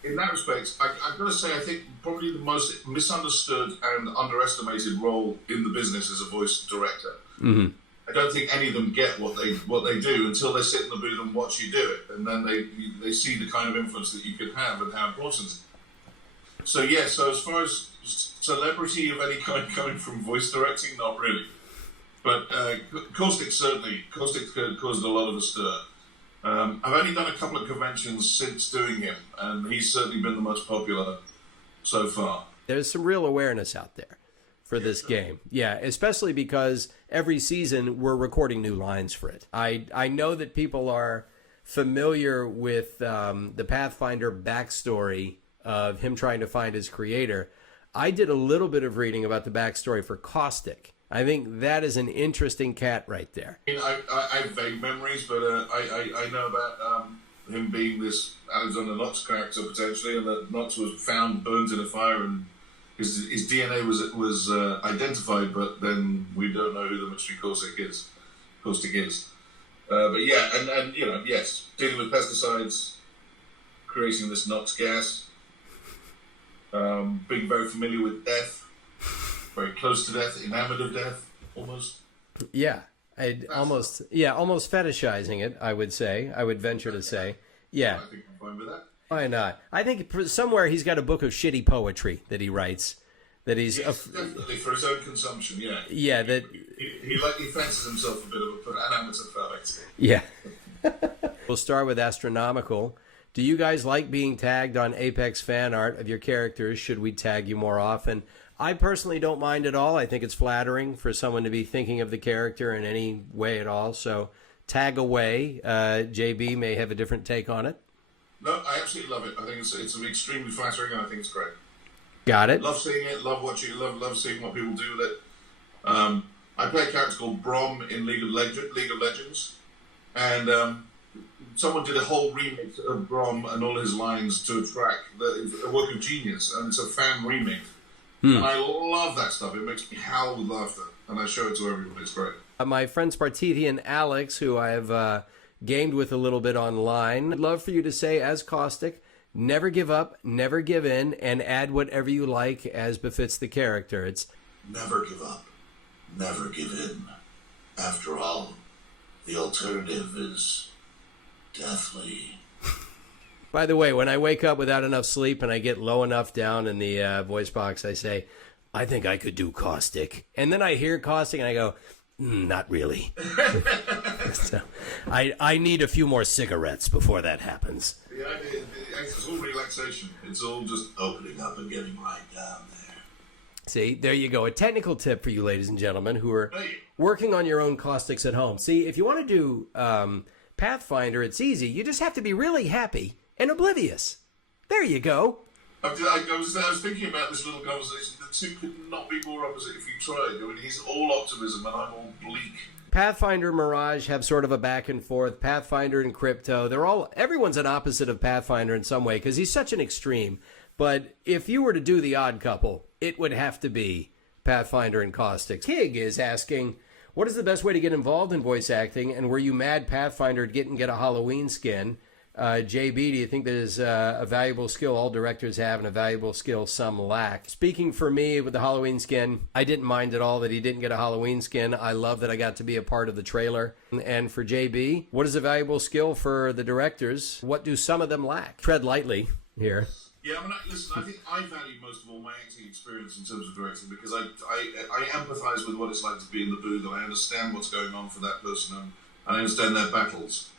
in that respect, I've got to say, I think probably the most misunderstood and underestimated role in the business is a voice director. Mm-hmm. I don't think any of them get what they do until they sit in the booth and watch you do it, and then they see the kind of influence that you can have and how important. So yeah, so as far as celebrity of any kind coming from voice directing, not really. But Caustic caused a lot of a stir. I've only done a couple of conventions since doing him, and he's certainly been the most popular so far. There's some real awareness out there for this game. Yeah, especially because every season we're recording new lines for it. I know that people are familiar with the Pathfinder backstory of him trying to find his creator. I did a little bit of reading about the backstory for Caustic. I think that is an interesting cat right there. I have vague memories, but I know about him being this Alexander Knox character potentially, and that Knox was found burnt in a fire, and his DNA was identified, but then we don't know who the mystery Caustic is. But yeah, and you know, yes, dealing with pesticides, creating this Knox gas, being very familiar with death. Very close to death, enamored of death, almost. Yeah, almost fetishizing it, I would say. I would venture to say. Yeah. I think I'm fine with that. Why not? I think somewhere he's got a book of shitty poetry that he writes. That he's definitely for his own consumption. Yeah. Yeah. That he fancies himself a bit of an amateur poet. Yeah. We'll start with astronomical. Do you guys like being tagged on Apex fan art of your characters? Should we tag you more often? I personally don't mind at all. I think it's flattering for someone to be thinking of the character in any way at all. So tag away. JB may have a different take on it. No, I absolutely love it. I think it's extremely flattering, and I think it's great. Got it. Love seeing it. Love watching it. Love seeing what people do with it. I play a character called Brom in League of Legends, and someone did a whole remix of Brom and all his lines to a track. It's a work of genius, and it's a fan remix. And I love that stuff. It makes me howl with laughter, and I show it to everyone. It's great. My friend Spartivian Alex, who I have gamed with a little bit online, I'd love for you to say, as Caustic, never give up, never give in, and add whatever you like as befits the character. It's never give up, never give in. After all, the alternative is deathly. By the way, when I wake up without enough sleep and I get low enough down in the voice box, I say, I think I could do Caustic. And then I hear Caustic and I go, not really. So, I need a few more cigarettes before that happens. Yeah, it's all relaxation. It's all just opening up and getting right down there. See, there you go. A technical tip for you, ladies and gentlemen, who are working on your own caustics at home. See, if you want to do Pathfinder, it's easy. You just have to be really happy and oblivious. There you go. I was thinking about this little conversation. The two could not be more opposite if you tried. I mean, he's all optimism and I'm all bleak. Pathfinder and Mirage have sort of a back and forth. Pathfinder and Crypto, everyone's an opposite of Pathfinder in some way because he's such an extreme. But if you were to do the odd couple, it would have to be Pathfinder and Caustic. Tig is asking, what is the best way to get involved in voice acting? And were you mad Pathfinder didn't get a Halloween skin? JB, do you think there's a valuable skill all directors have and a valuable skill some lack? Speaking for me with the Halloween skin, I didn't mind at all that he didn't get a Halloween skin. I love that I got to be a part of the trailer. And for JB, what is a valuable skill for the directors? What do some of them lack? Tread lightly here. Yeah, I mean, listen, I think I value most of all my acting experience in terms of directing because I empathise with what it's like to be in the booth and I understand what's going on for that person and I understand their battles.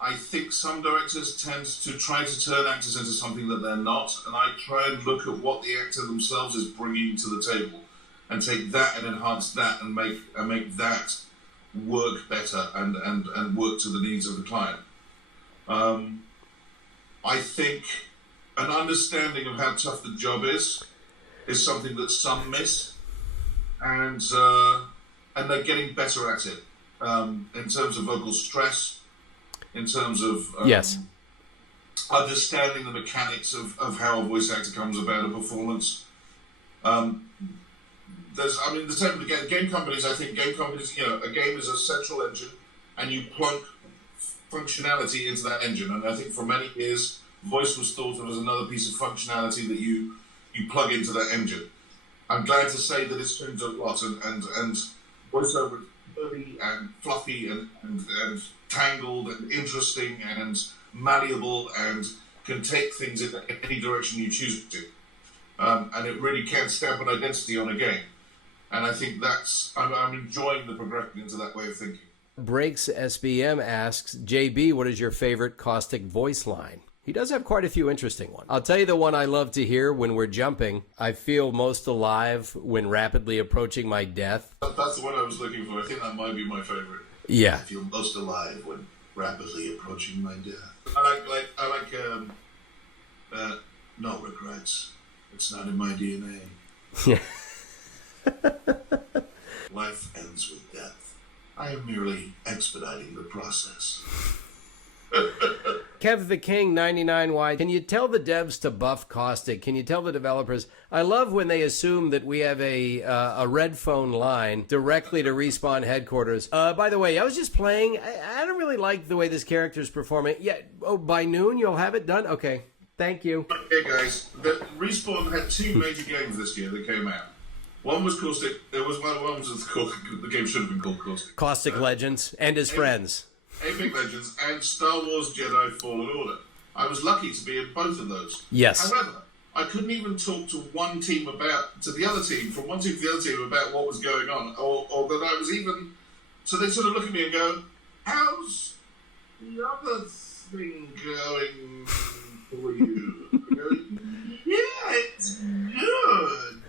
I think some directors tend to try to turn actors into something that they're not, and I try and look at what the actor themselves is bringing to the table, and take that and enhance that and make that work better and work to the needs of the client. I think an understanding of how tough the job is something that some miss, and they're getting better at it in terms of vocal stress. In terms of yes, understanding the mechanics of how a voice actor comes about a performance. The same with game companies. I think game companies, a game is a central engine, and you plunk functionality into that engine. And I think for many years, voice was thought of as another piece of functionality that you plug into that engine. I'm glad to say that it's changed a lot, and voiceover is curly and fluffy and tangled and interesting and malleable and can take things in any direction you choose it to. And and it really can stamp an identity on a game. And I think I'm enjoying the progression into that way of thinking. Breaks SBM asks, JB, what is your favorite Caustic voice line? He does have quite a few interesting ones. I'll tell you the one I love to hear when we're jumping. I feel most alive when rapidly approaching my death. That's the one I was looking for. I think that might be my favorite. Yeah. I feel most alive when rapidly approaching my death. I like no regrets. It's not in my DNA. Yeah. Life ends with death. I am merely expediting the process. Kev the King 99Y, can you tell the devs to buff Caustic? Can you tell the developers? I love when they assume that we have a red phone line directly to Respawn headquarters. By the way, I was just playing. I don't really like the way this character's performing. Yeah. Oh, by noon you'll have it done? Okay. Thank you. Okay, guys. Respawn had two major games this year that came out. One was Caustic. There was one was the game should have been called Caustic. Caustic Legends and his friends. Apex Legends and Star Wars Jedi Fallen Order. I was lucky to be in both of those. Yes. However, I couldn't even talk to one team from one team to the other team about what was going on, or that I was even. So they sort of look at me and go, "How's the other thing going for you?" I go, "Yeah, it's good."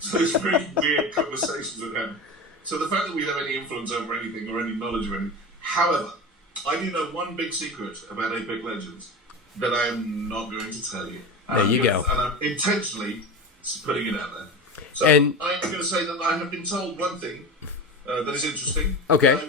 So it's very weird conversations with them. So the fact that we have any influence over anything or any knowledge of anything. However, I do know one big secret about Apex Legends that I am not going to tell you. There you go. And I'm intentionally putting it out there. So And I'm going to say that I have been told one thing that is interesting. Okay. That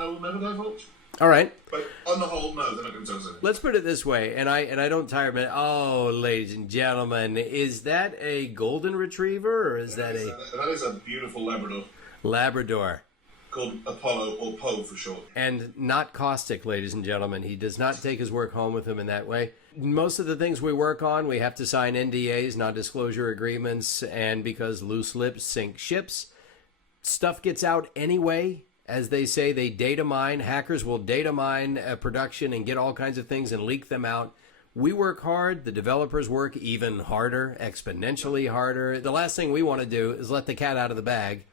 I will never divulge. all right. But on the whole, no, they're not going to tell us anything. Let's put it this way, and I don't tire of it. Oh, ladies and gentlemen, is that a golden retriever or is that a That is a beautiful Labrador Labrador? called Apollo, or Poe for short. And not Caustic, ladies and gentlemen. He does not take his work home with him in that way. Most of the things we work on, we have to sign NDAs, non-disclosure agreements, and because loose lips sink ships, stuff gets out anyway. As they say, they data mine. Hackers will data mine a production and get all kinds of things and leak them out. We work hard. The developers work even harder, exponentially harder. The last thing we want to do is let the cat out of the bag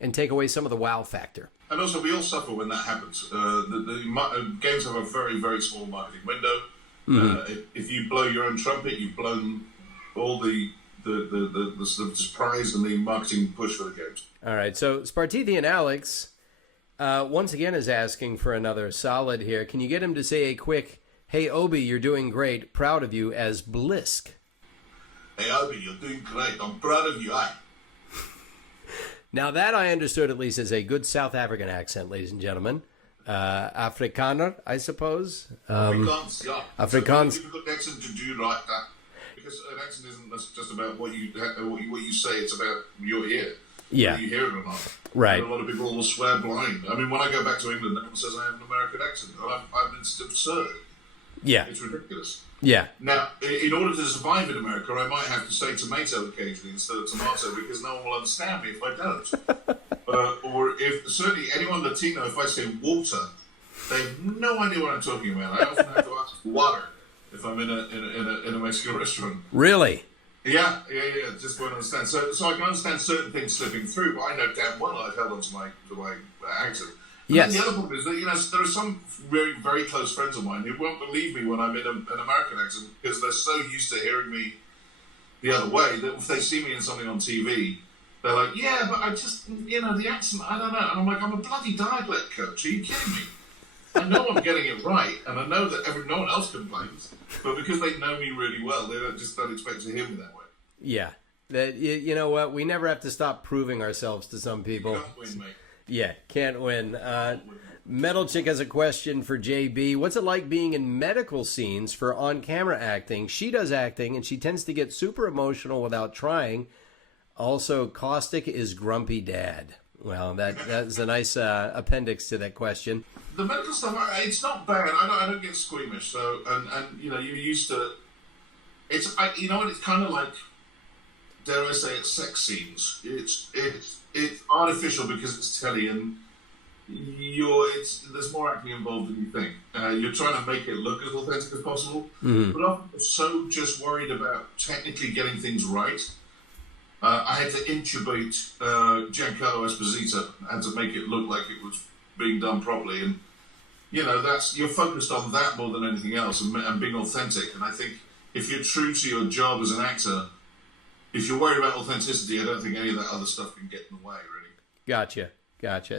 and take away some of the wow factor. And also, we all suffer when that happens. The games have a very, very small marketing window. If you blow your own trumpet, you've blown all the sort of surprise and the marketing push for the games. All right, so Spartithian Alex once again is asking for another solid here. Can you get him to say a quick, "Hey, Obi, you're doing great. Proud of you," as Blisk? Hey, Obi, you're doing great. I'm proud of you, eh? Now that I understood at least is a good South African accent, ladies and gentlemen. Afrikaner, I suppose. Afrikaans, yeah. Afrikaans. It's a very difficult accent to do like that. Because an accent isn't just about what you say, it's about your ear. Yeah. Whether you hear it or not. Right. And a lot of people will swear blind. I mean, when I go back to England, everyone says I have an American accent. It's absurd. Yeah. It's ridiculous. Yeah. Now, in order to survive in America, I might have to say tomato occasionally instead of tomato because no one will understand me if I don't. Or if certainly anyone Latino, if I say water, they have no idea what I'm talking about. I often have to ask for water if I'm in a Mexican restaurant. Really? Yeah, just won't understand. So I can understand certain things slipping through, but I know damn well I've held on to my accent. Yes. And the other problem is that there are some very, very close friends of mine who won't believe me when I'm in an American accent because they're so used to hearing me the other way that if they see me in something on TV, they're like, "Yeah, but I just, the accent, I don't know." And I'm like, "I'm a bloody dialect coach. Are you kidding me?" I know I'm getting it right, and I know that no one else complains, but because they know me really well, they don't expect to hear me that way. Yeah. That you know what? We never have to stop proving ourselves to some people. You can't win, mate. Yeah, can't win. Metal Chick has a question for JB. What's it like being in medical scenes for on-camera acting? She does acting, and she tends to get super emotional without trying. Also, Caustic is grumpy dad. Well, that's a nice appendix to that question. The medical stuff, it's not bad. I don't get squeamish. So, and you're used to. It's it's kind of like, dare I say it, sex scenes. It's artificial because it's telly, and there's more acting involved than you think. You're trying to make it look as authentic as possible, Mm-hmm. but I'm so just worried about technically getting things right. I had to intubate Giancarlo Esposito. I had to make it look like it was being done properly, and you're focused on that more than anything else, and being authentic. And I think if you're true to your job as an actor, if you're worried about authenticity, I don't think any of that other stuff can get in the way, really. Gotcha.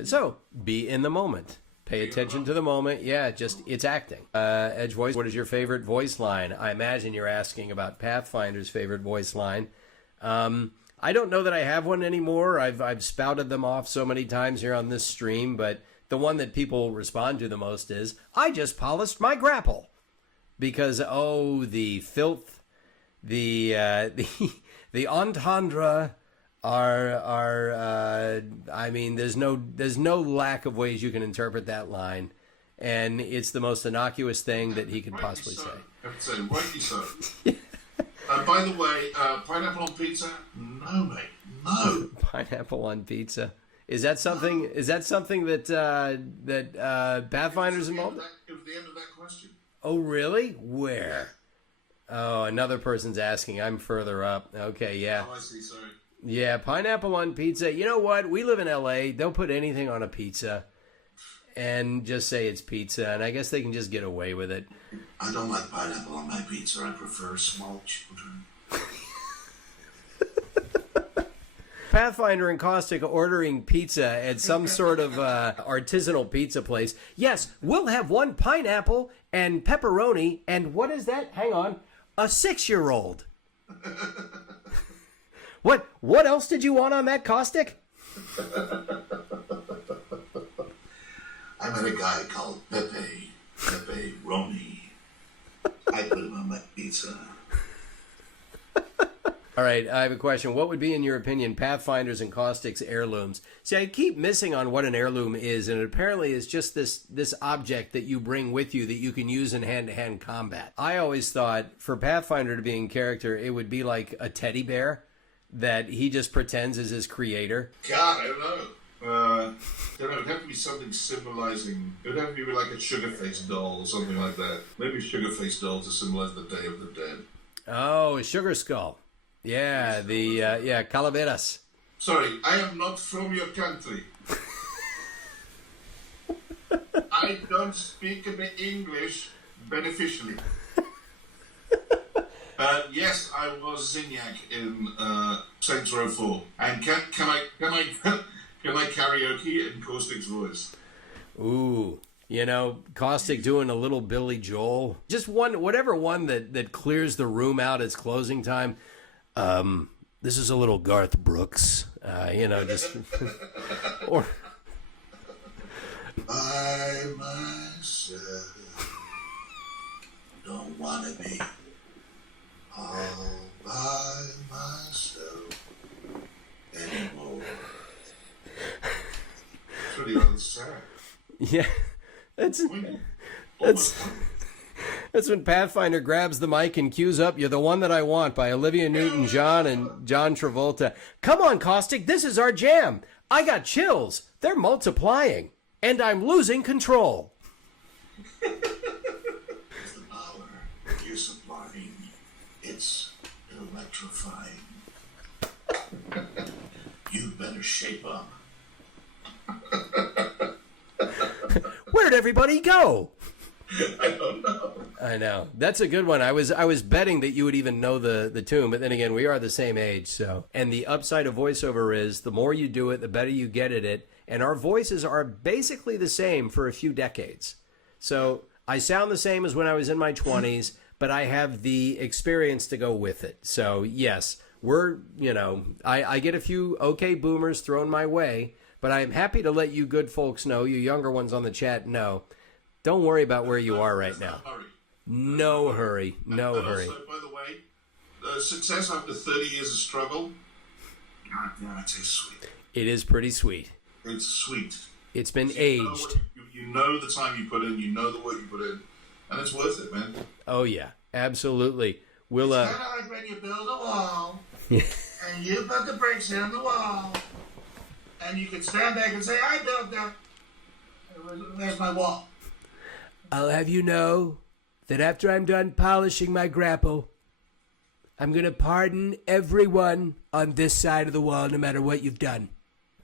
So, be in the moment. Pay attention to the moment. Yeah, it's acting. Edge voice, what is your favorite voice line? I imagine you're asking about Pathfinder's favorite voice line. I don't know that I have one anymore. I've spouted them off so many times here on this stream, but the one that people respond to the most is, I just polished my grapple. Because, the filth, the entendre... there's no lack of ways you can interpret that line, and it's the most innocuous thing that he could possibly say. I have to say, rightly so. By the way, pineapple on pizza? No, mate, no. Pineapple on pizza? Is that something? No. Is that something that Pathfinder's involved in? It was the end of that question. Oh, really? Where? Oh, another person's asking. I'm further up. Okay, yeah. Oh, I see. Sorry. Yeah, pineapple on pizza. You know what? We live in LA. They'll put anything on a pizza and just say it's pizza, and I guess they can just get away with it. I don't like pineapple on my pizza. I prefer small children. Pathfinder and Caustic ordering pizza at some sort of artisanal pizza place. Yes, we'll have one pineapple and pepperoni, and what is that? Hang on. A 6-year-old. What else did you want on that, Caustic? I met a guy called Pepe Roni. I put him on my pizza. All right, I have a question. What would be, in your opinion, Pathfinder's and Caustic's heirlooms? See, I keep missing on what an heirloom is, and it apparently is just this object that you bring with you that you can use in hand-to-hand combat. I always thought for Pathfinder to be in character, it would be like a teddy bear that he just pretends is his creator. God, I don't know. It would have to be something symbolizing. It would have to be like a sugar-faced doll or something like that. Maybe sugar-faced doll to symbolize the Day of the Dead. Oh, a sugar skull. Yeah, calaveras. Sorry, I am not from your country. I don't speak the English beneficially. Yes, I was Zinyak in Saints Row 4. And can I karaoke in Caustic's voice? Ooh, Caustic doing a little Billy Joel. Just whatever one that clears the room out as closing time. This is a little Garth Brooks, just or I myself don't want to be all by myself anymore. It's really sad. Yeah, that's when Pathfinder grabs the mic and cues up "You're the One That I Want" by Olivia Newton-John and John Travolta. Come on, Caustic, this is our jam. I got chills. They're multiplying, and I'm losing control. It's the power you're supplying. It's electrifying. You better shape up. Where'd everybody go? I don't know. I know. That's a good one. I was betting that you would even know the tune, but then again, we are the same age, so. And the upside of voiceover is the more you do it, the better you get at it, and our voices are basically the same for a few decades. So I sound the same as when I was in my 20s, but I have the experience to go with it. So yes, I get a few okay boomers thrown my way, but I'm happy to let you good folks know, you younger ones on the chat know, don't worry about where you are right now. No hurry. No hurry. Also, by the way, success after 30 years of struggle, it is sweet. It is pretty sweet. It's sweet. It's been aged. You know the time you put in, you know the work you put in, and it's worth it, man. Oh, yeah. Absolutely. We'll, it's kind of like when you build a wall, and you put the bricks in the wall, and you can stand back and say, I built that. Where's my what? I'll have you know that after I'm done polishing my grapple, I'm going to pardon everyone on this side of the wall, no matter what you've done.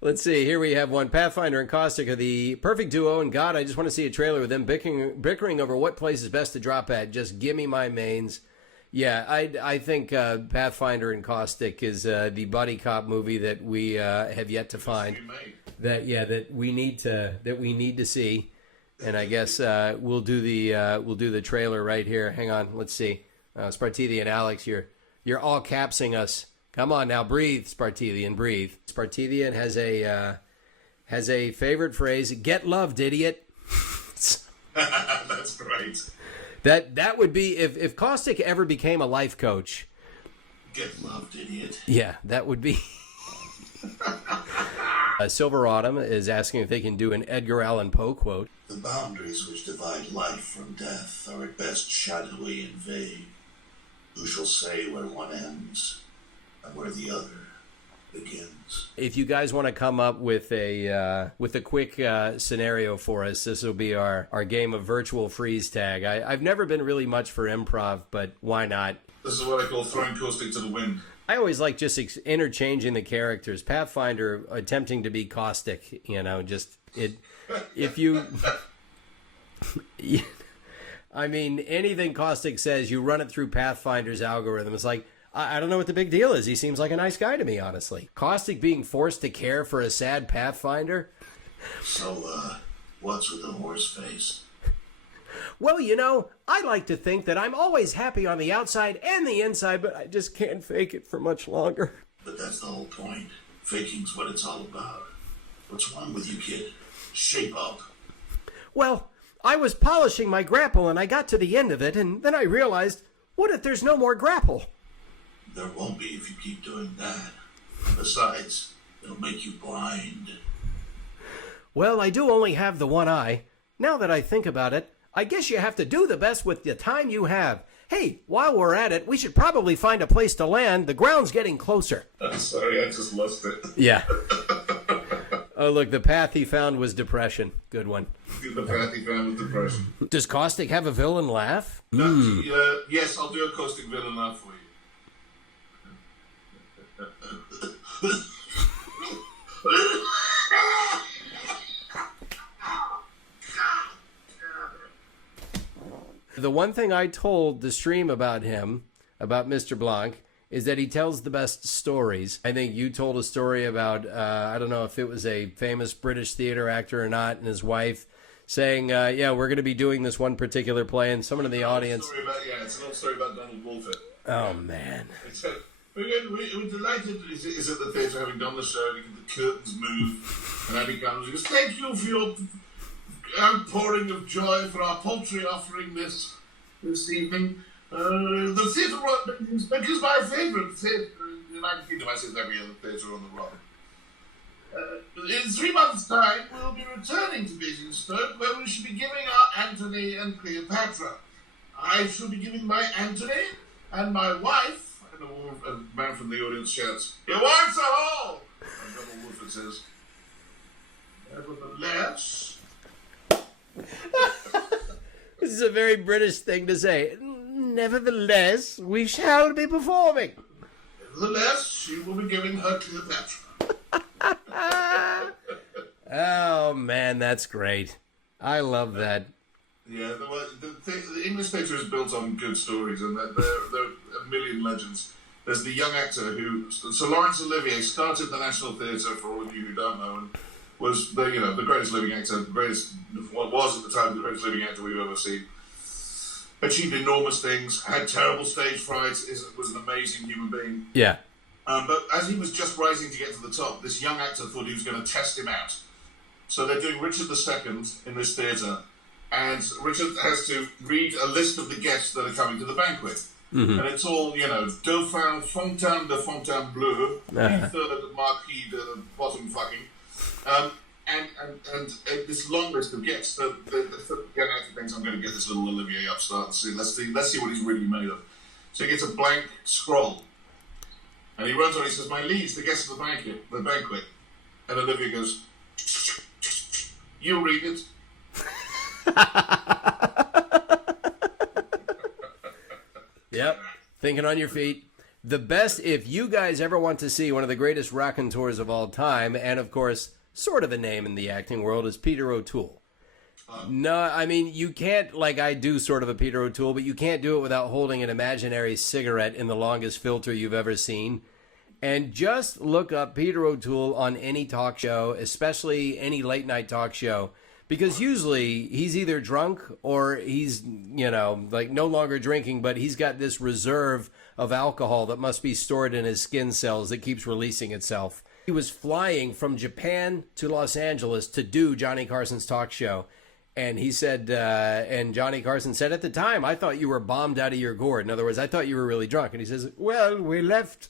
Let's see. Here we have one. Pathfinder and Caustic are the perfect duo, and God, I just want to see a trailer with them bickering over what place is best to drop at. Just give me my mains. Yeah, I think Pathfinder and Caustic is the buddy cop movie that we have yet to find. That we need to see. And I guess we'll do the trailer right here. Hang on, let's see. Spartithi and Alex, you're all capsing us. Come on now, breathe, Spartithian, breathe. Spartithian has a favorite phrase: "Get loved, idiot." That's great. That would be if Caustic ever became a life coach. Get loved, idiot. Yeah, that would be. Silver Autumn is asking if they can do an Edgar Allan Poe quote. The boundaries which divide life from death are at best shadowy and vague. Who shall say where one ends and where the other begins? If you guys want to come up with a quick scenario for us, this will be our game of virtual freeze tag. I've never been really much for improv, but why not? This is what I call throwing Caustic to the wind. I always like just interchanging the characters. Pathfinder attempting to be Caustic, if you... I mean, anything Caustic says, you run it through Pathfinder's algorithm. It's like, I don't know what the big deal is. He seems like a nice guy to me, honestly. Caustic being forced to care for a sad Pathfinder. So, what's with the horse face? Well, I like to think that I'm always happy on the outside and the inside, but I just can't fake it for much longer. But that's the whole point. Faking's what it's all about. What's wrong with you, kid? Shape up. Well, I was polishing my grapple and I got to the end of it, and then I realized, what if there's no more grapple? There won't be if you keep doing that. Besides, it'll make you blind. Well, I do only have the one eye. Now that I think about it, I guess you have to do the best with the time you have. Hey, while we're at it, we should probably find a place to land. The ground's getting closer. I'm sorry, I just lost it. Yeah. Oh, look, the path he found was depression. Good one. The path he found was depression. Does Caustic have a villain laugh? Yes, I'll do a Caustic villain laugh for you. The one thing I told the stream about him, about Mr. Blanc, is that he tells the best stories. I think you told a story about, I don't know if it was a famous British theater actor or not, and his wife saying, yeah, we're going to be doing this one particular play, and someone in the audience... It's an old story about Donald Wolfett. Oh, man. We're delighted, is at the theatre having done the show, the curtains move, and Andy comes and goes, thank you for your outpouring of joy for our poultry offering this evening. The theatre is my favourite theatre in the United Kingdom. I said every other theatre on the rock. In 3 months' time, we'll be returning to Basingstoke, where we shall be giving our Antony and Cleopatra. I shall be giving my Antony, and my wife, and a man from the audience shouts, your wife's a hole! And Donald Wolfett says, nevertheless... This is a very British thing to say. Nevertheless, we shall be performing. Nevertheless, she will be giving her Cleopatra. Oh, man, that's great. I love that. Yeah, the English theatre is built on good stories, and there are a million legends. There's the young actor who... So Laurence Olivier started the National Theatre, for all of you who don't know, and was the greatest living actor, what was at the time the greatest living actor we've ever seen. Achieved enormous things, had terrible stage fright, was an amazing human being. Yeah. But as he was just rising to get to the top, this young actor thought he was going to test him out. So they're doing Richard II in this theatre, and Richard has to read a list of the guests that are coming to the banquet. Mm-hmm. And it's all, Dauphin, Fontaine de Fontainebleau, third Marquis de Bottom Fucking. And this long list of guests. The young actor thinks, I'm going to get this little Olivier upstart and see. Let's see what he's really made of. So he gets a blank scroll, and he runs on. He says, "My liege, the guests of the banquet." And Olivier goes, "You read it." Yep. Thinking on your feet. The best, if you guys ever want to see one of the greatest raconteurs of all time, and of course, sort of a name in the acting world, is Peter O'Toole. No, I mean, you can't, like I do sort of a Peter O'Toole, but you can't do it without holding an imaginary cigarette in the longest filter you've ever seen. And just look up Peter O'Toole on any talk show, especially any late night talk show, because usually he's either drunk or he's, you know, like no longer drinking, but he's got this reserve of alcohol that must be stored in his skin cells that keeps releasing itself. He was flying from Japan to Los Angeles to do Johnny Carson's talk show. And he said, and Johnny Carson said at the time, I thought you were bombed out of your gourd. In other words, I thought you were really drunk. And he says, well, we left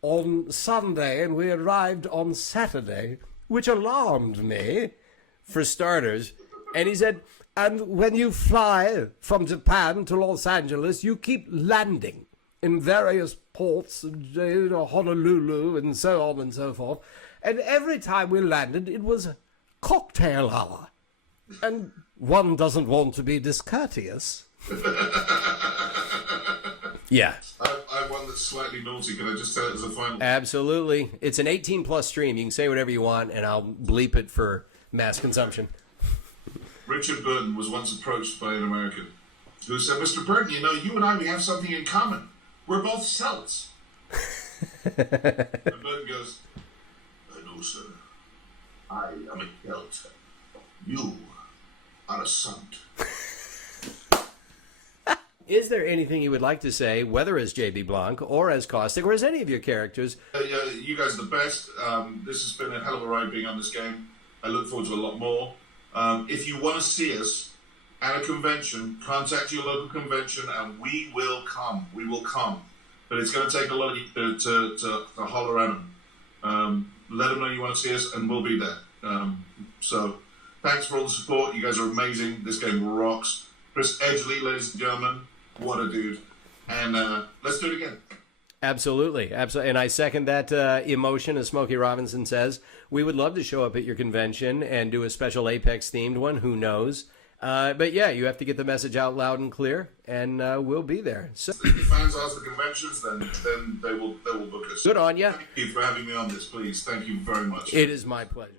on Sunday and we arrived on Saturday, which alarmed me, for starters. And he said, and when you fly from Japan to Los Angeles, you keep landing in various ports, Honolulu and so on and so forth. And every time we landed, it was cocktail hour. And one doesn't want to be discourteous. Yeah. I have one that's slightly naughty. Can I just tell it as a final? Absolutely. It's an 18-plus stream. You can say whatever you want, and I'll bleep it for mass consumption. Richard Burton was once approached by an American who said, Mr. Burton, you know, you and I, we have something in common. We're both Celts. And Burton goes, I know, sir. I am a Celt. You are a Sant. Is there anything you would like to say, whether as J.B. Blanc or as Caustic or as any of your characters? Yeah, you guys are the best. This has been a hell of a ride being on this game. I look forward to a lot more. If you want to see us at a convention, contact your local convention and we will come. We will come. But it's going to take a lot of you to holler at them. Let them know you want to see us and we'll be there. So thanks for all the support. You guys are amazing. This game rocks. Chris Edgerly, ladies and gentlemen. What a dude. And let's do it again. Absolutely. Absolutely. And I second that emotion, as Smokey Robinson says. We would love to show up at your convention and do a special Apex-themed one. Who knows? But yeah, you have to get the message out loud and clear, and we'll be there. So, if your fans ask the conventions, then they will book us. Good on you. Thank you for having me on this, please. Thank you very much. It is my pleasure.